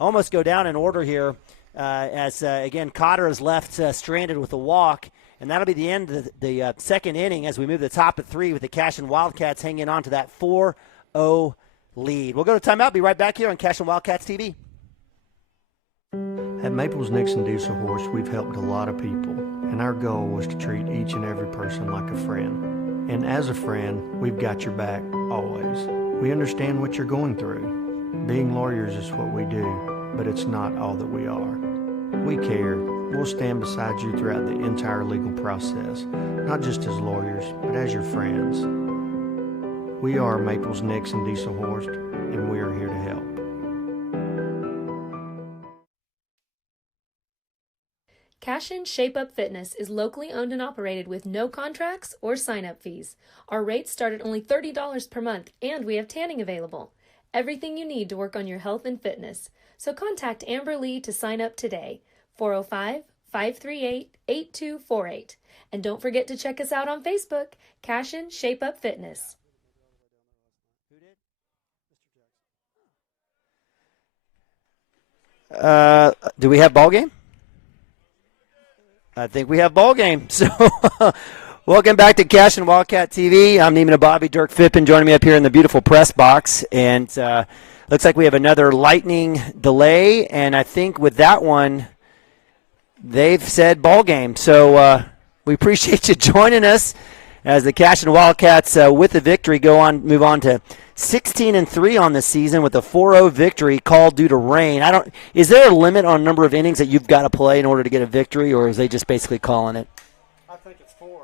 almost go down in order here as, again, Cotter is left stranded with a walk. And that'll be the end of the second inning as we move to the top of 3 with the Cashion Wildcats hanging on to that 4-0 lead. We'll go to timeout. Be right back here on Cashion Wildcats TV. At Maples Nixon Diesel Horse, we've helped a lot of people, and our goal was to treat each and every person like a friend. And as a friend, we've got your back always. We understand what you're going through. Being lawyers is what we do, but it's not all that we are. We care. We'll stand beside you throughout the entire legal process, not just as lawyers, but as your friends. We are Maples Nixon Diesel Horse, and we are here to help. Cashion Shape Up Fitness is locally owned and operated with no contracts or sign-up fees. Our rates start at only $30 per month, and we have tanning available. Everything you need to work on your health and fitness. So contact Amber Lee to sign up today. 405-538-8248. And don't forget to check us out on Facebook, Cashion Shape Up Fitness. Do we have ball game? I think we have ball game. So welcome back to Cashion Wildcat TV. I'm Neiman Ababi, Dirk Phippen joining me up here in the beautiful press box. And looks like we have another lightning delay. And I think with that one, they've said ball game. So we appreciate you joining us as the Cashion Wildcats, with the victory, move on to 16-3 on the season with a 4-0 victory called due to rain. Is there a limit on number of innings that you've got to play in order to get a victory, or is they just basically calling it? I think it's 4.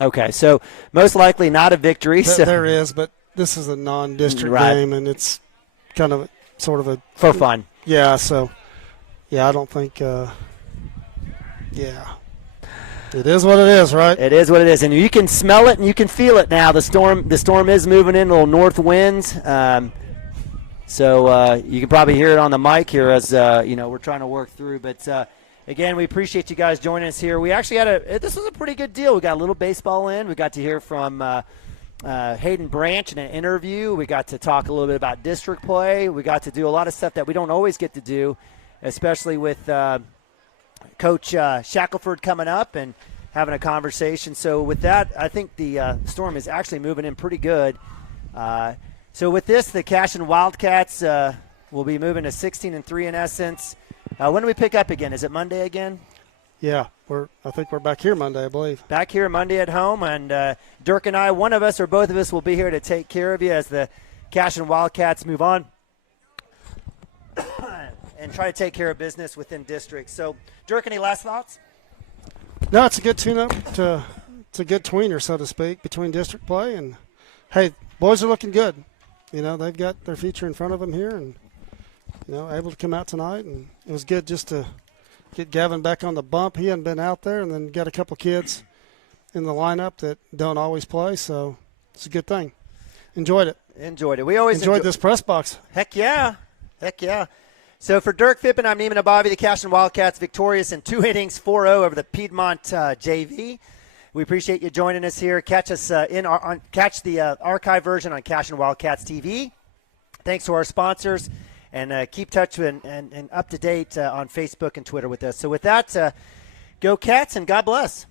Okay, so most likely not a victory. There is, but this is a non-district game, and it's kind of sort of a for fun. Yeah. So, I don't think. It is what it is, right? It is what it is, and you can smell it and you can feel it now. The storm is moving in, little north winds. So you can probably hear it on the mic here as we're trying to work through. But again, we appreciate you guys joining us here. We actually this was a pretty good deal. We got a little baseball in. We got to hear from Hayden Branch in an interview. We got to talk a little bit about district play. We got to do a lot of stuff that we don't always get to do, especially with Coach Shackelford coming up and having a conversation. So with that, I think the Storm is actually moving in pretty good. So with this, the Cashion Wildcats will be moving to 16-3 in essence. When do we pick up again? Is it Monday again? Yeah, I think we're back here Monday, I believe. Back here Monday at home, and Dirk and I, one of us or both of us, will be here to take care of you as the Cashion Wildcats move on and try to take care of business within districts. So, Dirk, any last thoughts? No, it's a good tune-up. It's a good tweener, so to speak, between district play. And, hey, boys are looking good. You know, they've got their future in front of them here and, you know, able to come out tonight. And it was good just to get Gavin back on the bump. He hadn't been out there, and then got a couple kids in the lineup that don't always play, so it's a good thing. Enjoyed it. We always enjoyed this press box. Heck yeah. So for Dirk Phippen, I'm Neiman Abavi. The Cashion Wildcats victorious in 2 innings, 4-0 over the Piedmont JV. We appreciate you joining us here. Catch us catch the archive version on Cashion Wildcats TV. Thanks to our sponsors. And keep touch and up to date on Facebook and Twitter with us. So with that, go Cats and God bless.